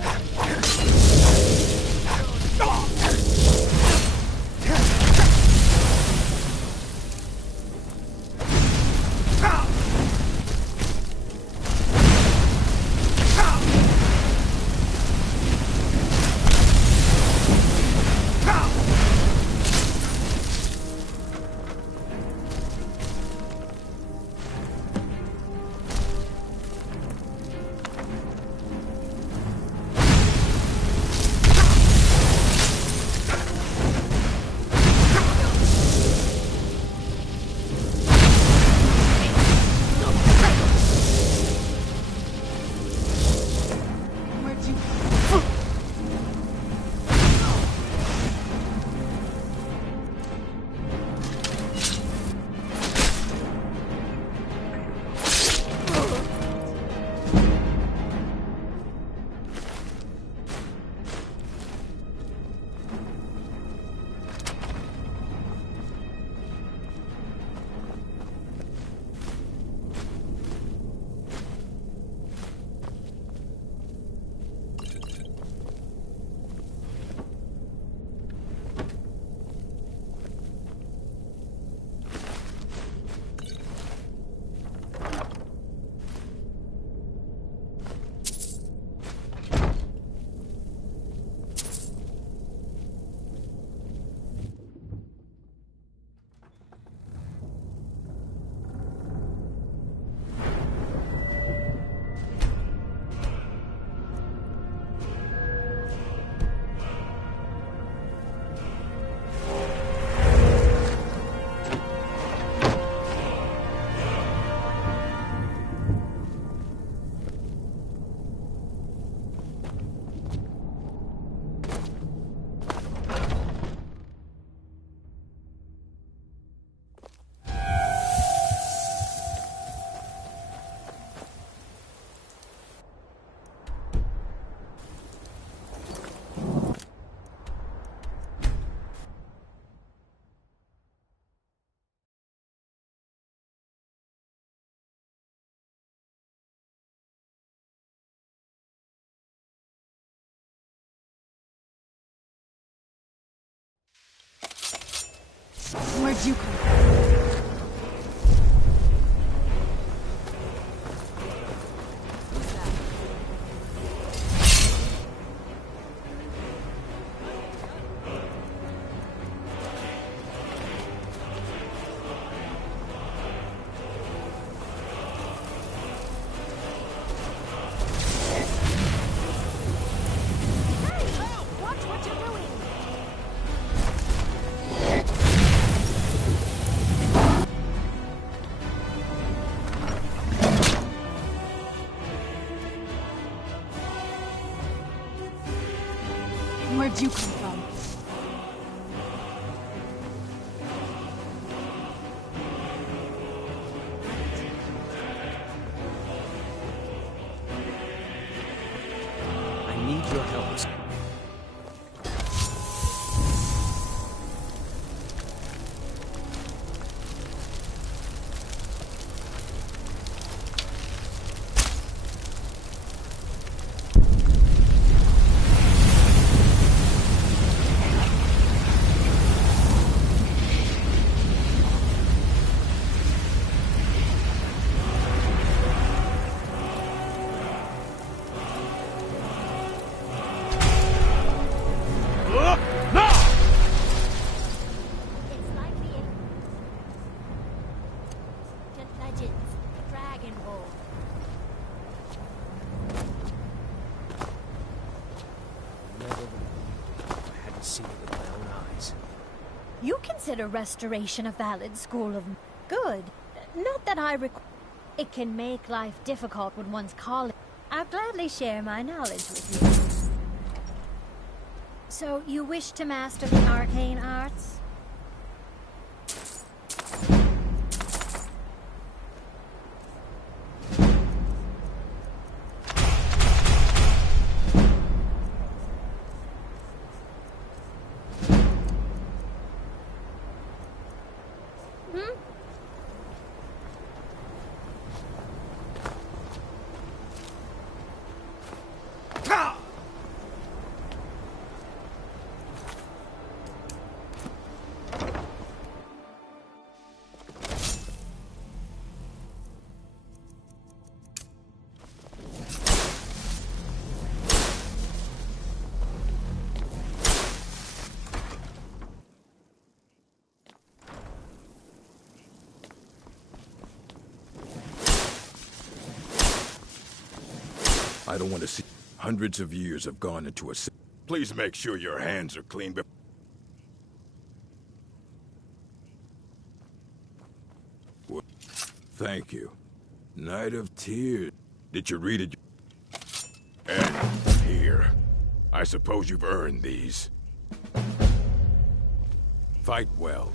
Where'd you come from? Where'd you come from? I need your help. You consider restoration a valid school of... Good. Not that I it can make life difficult when one's calling. I'll gladly share my knowledge with you. So, you wish to master the arcane arts? I don't want to see. Hundreds of years have gone into a... Please make sure your hands are clean before... Thank you. Night of Tears. Did you read it? And here. I suppose you've earned these. Fight well.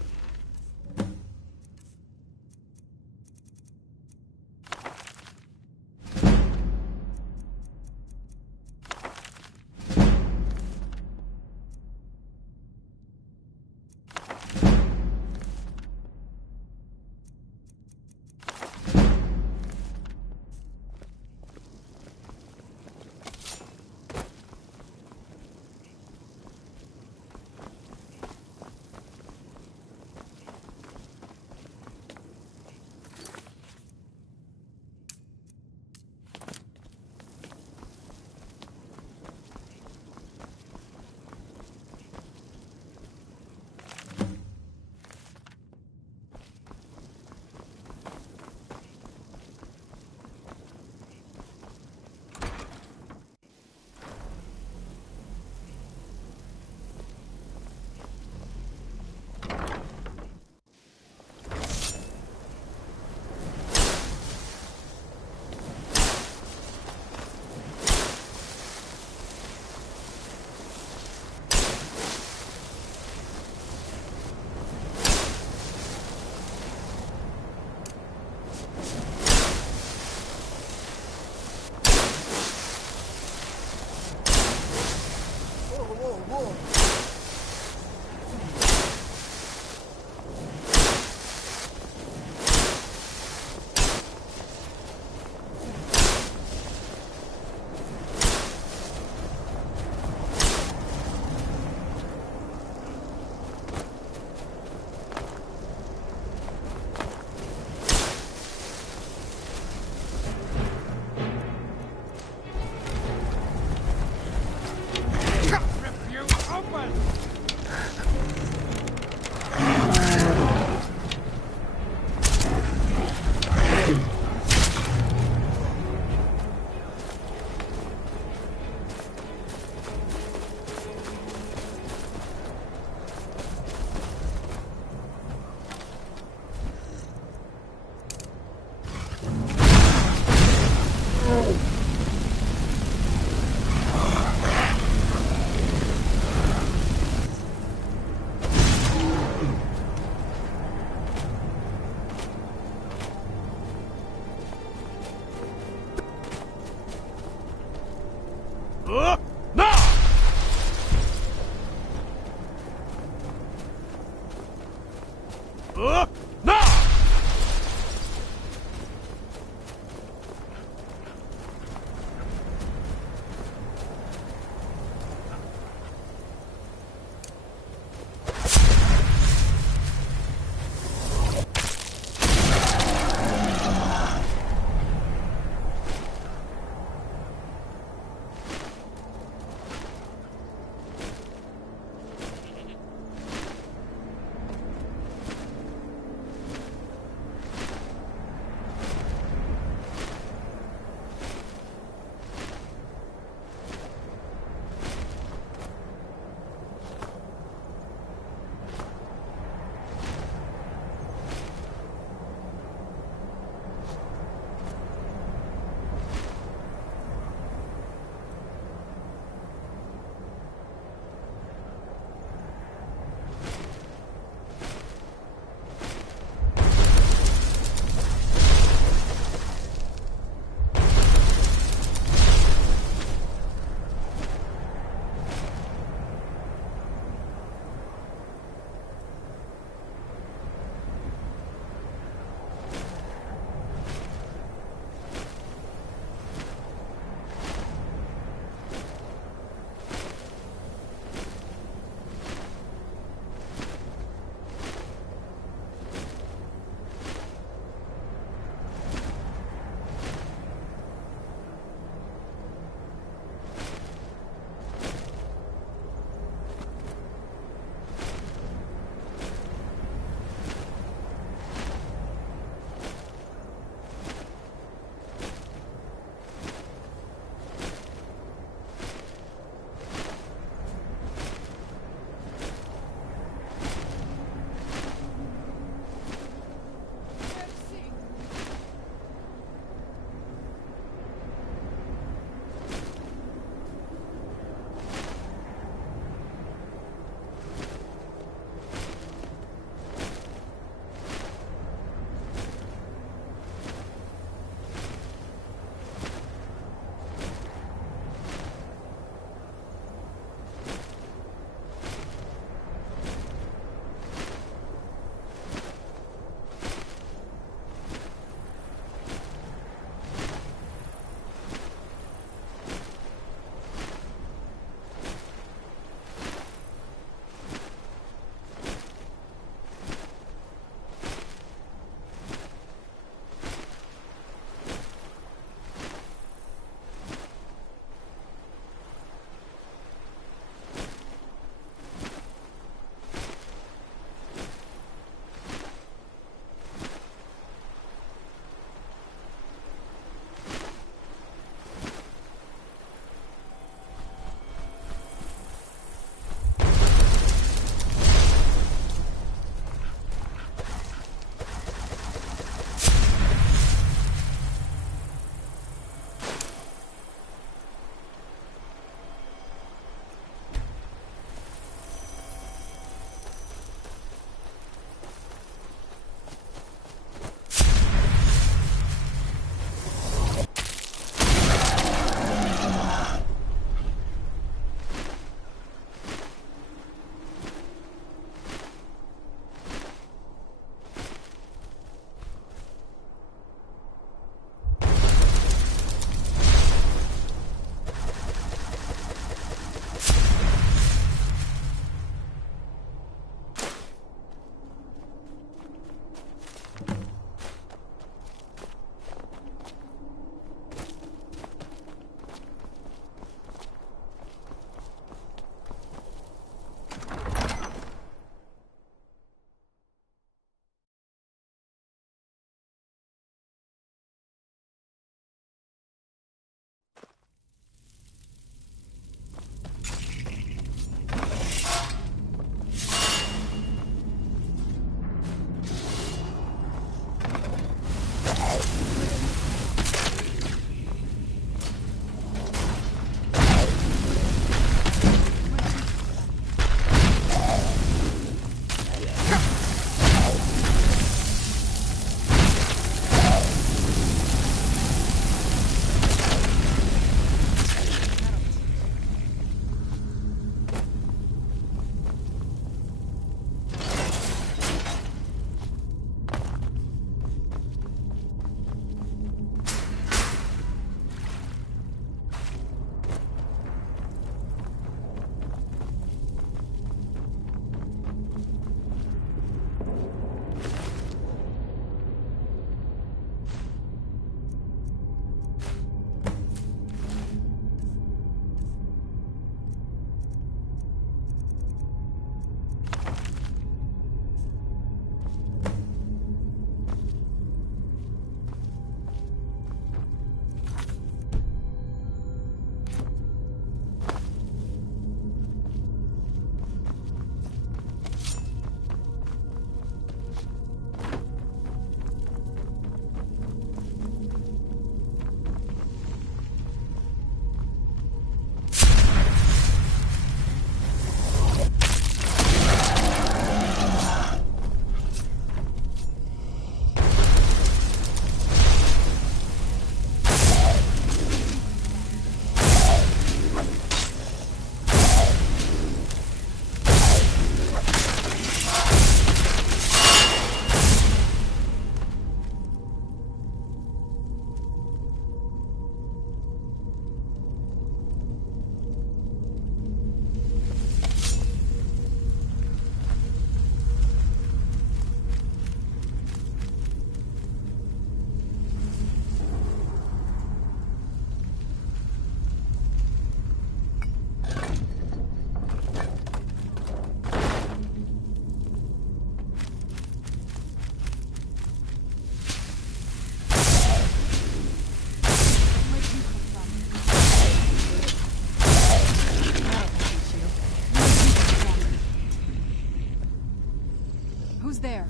Who's there?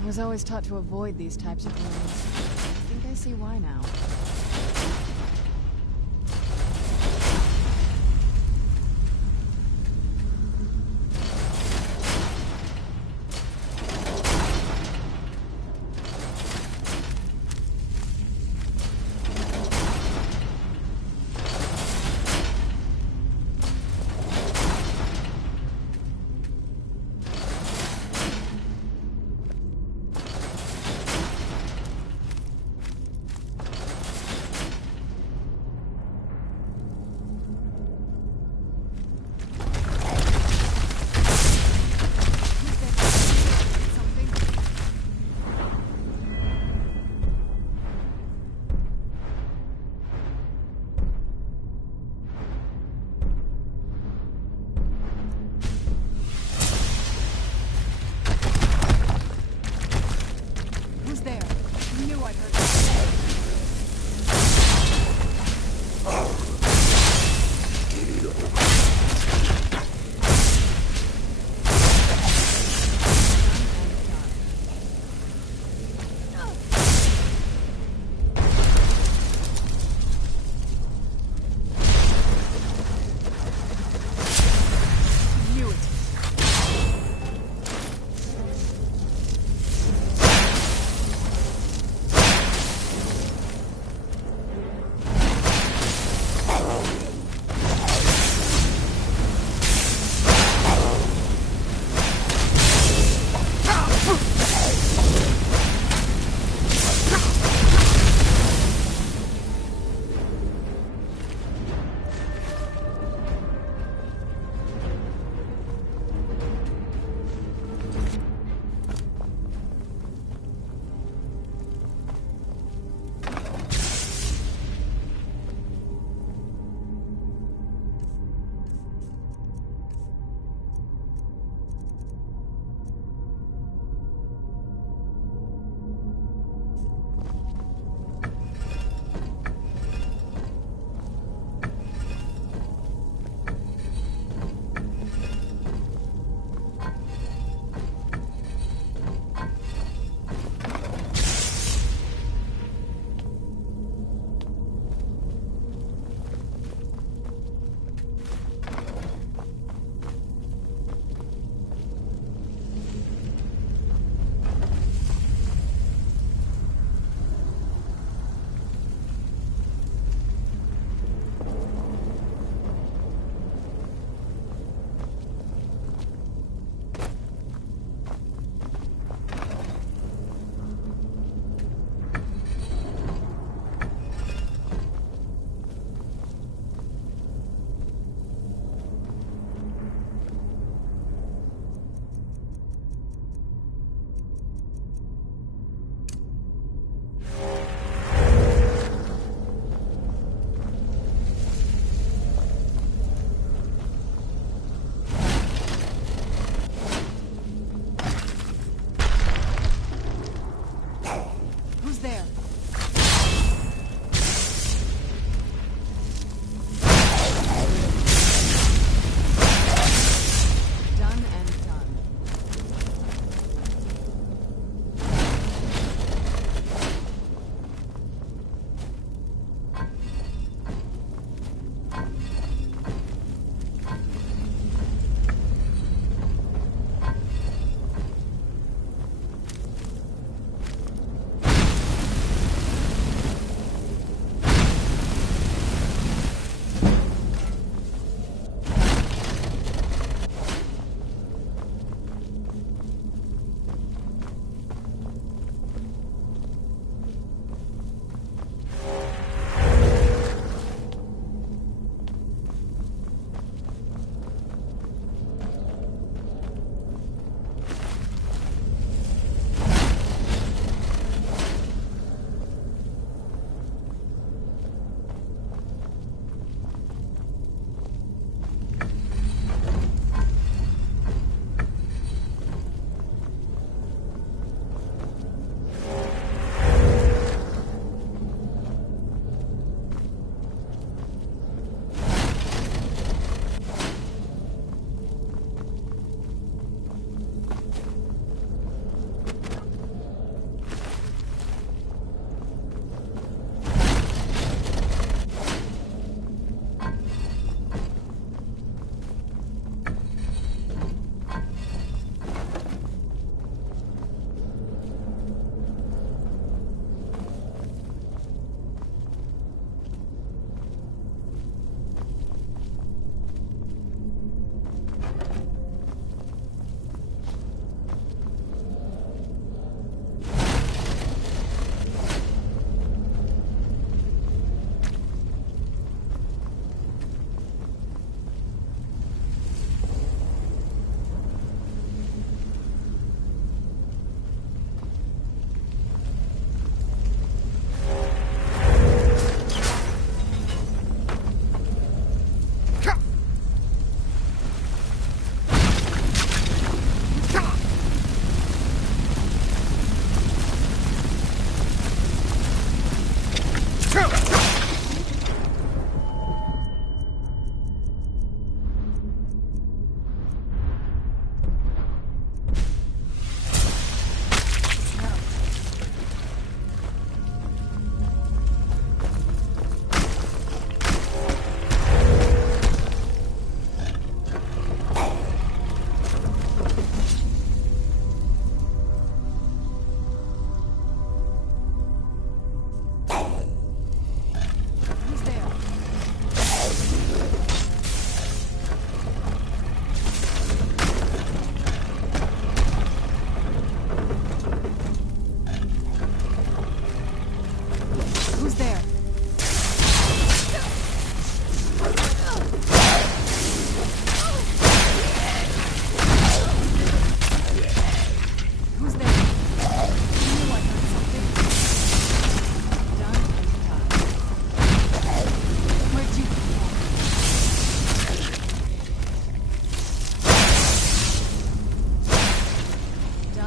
I was always taught to avoid these types of rooms. I think I see why now.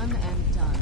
One and done.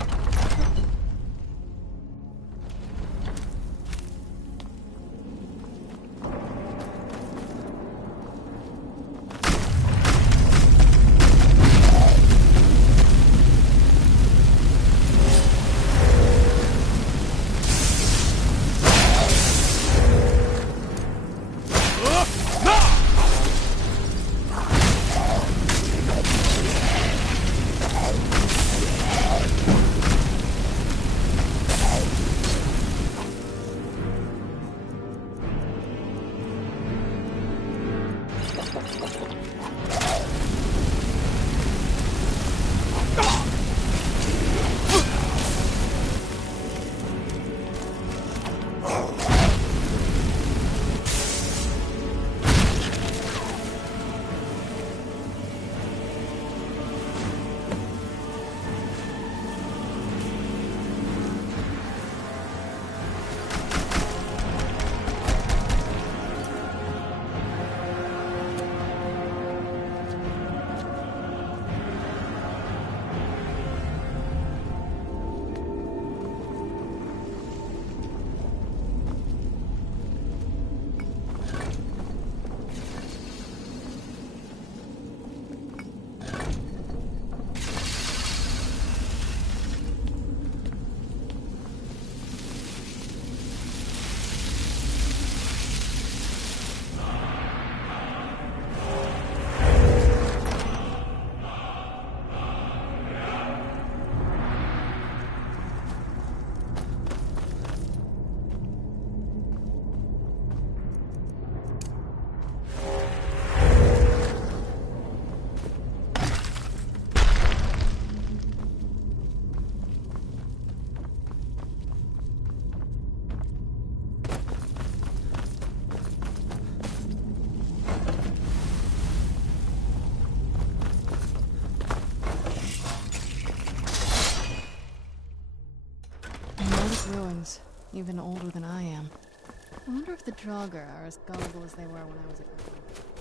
Ruins, even older than I am. I wonder if the Draugr are as gullible as they were when I was a girl.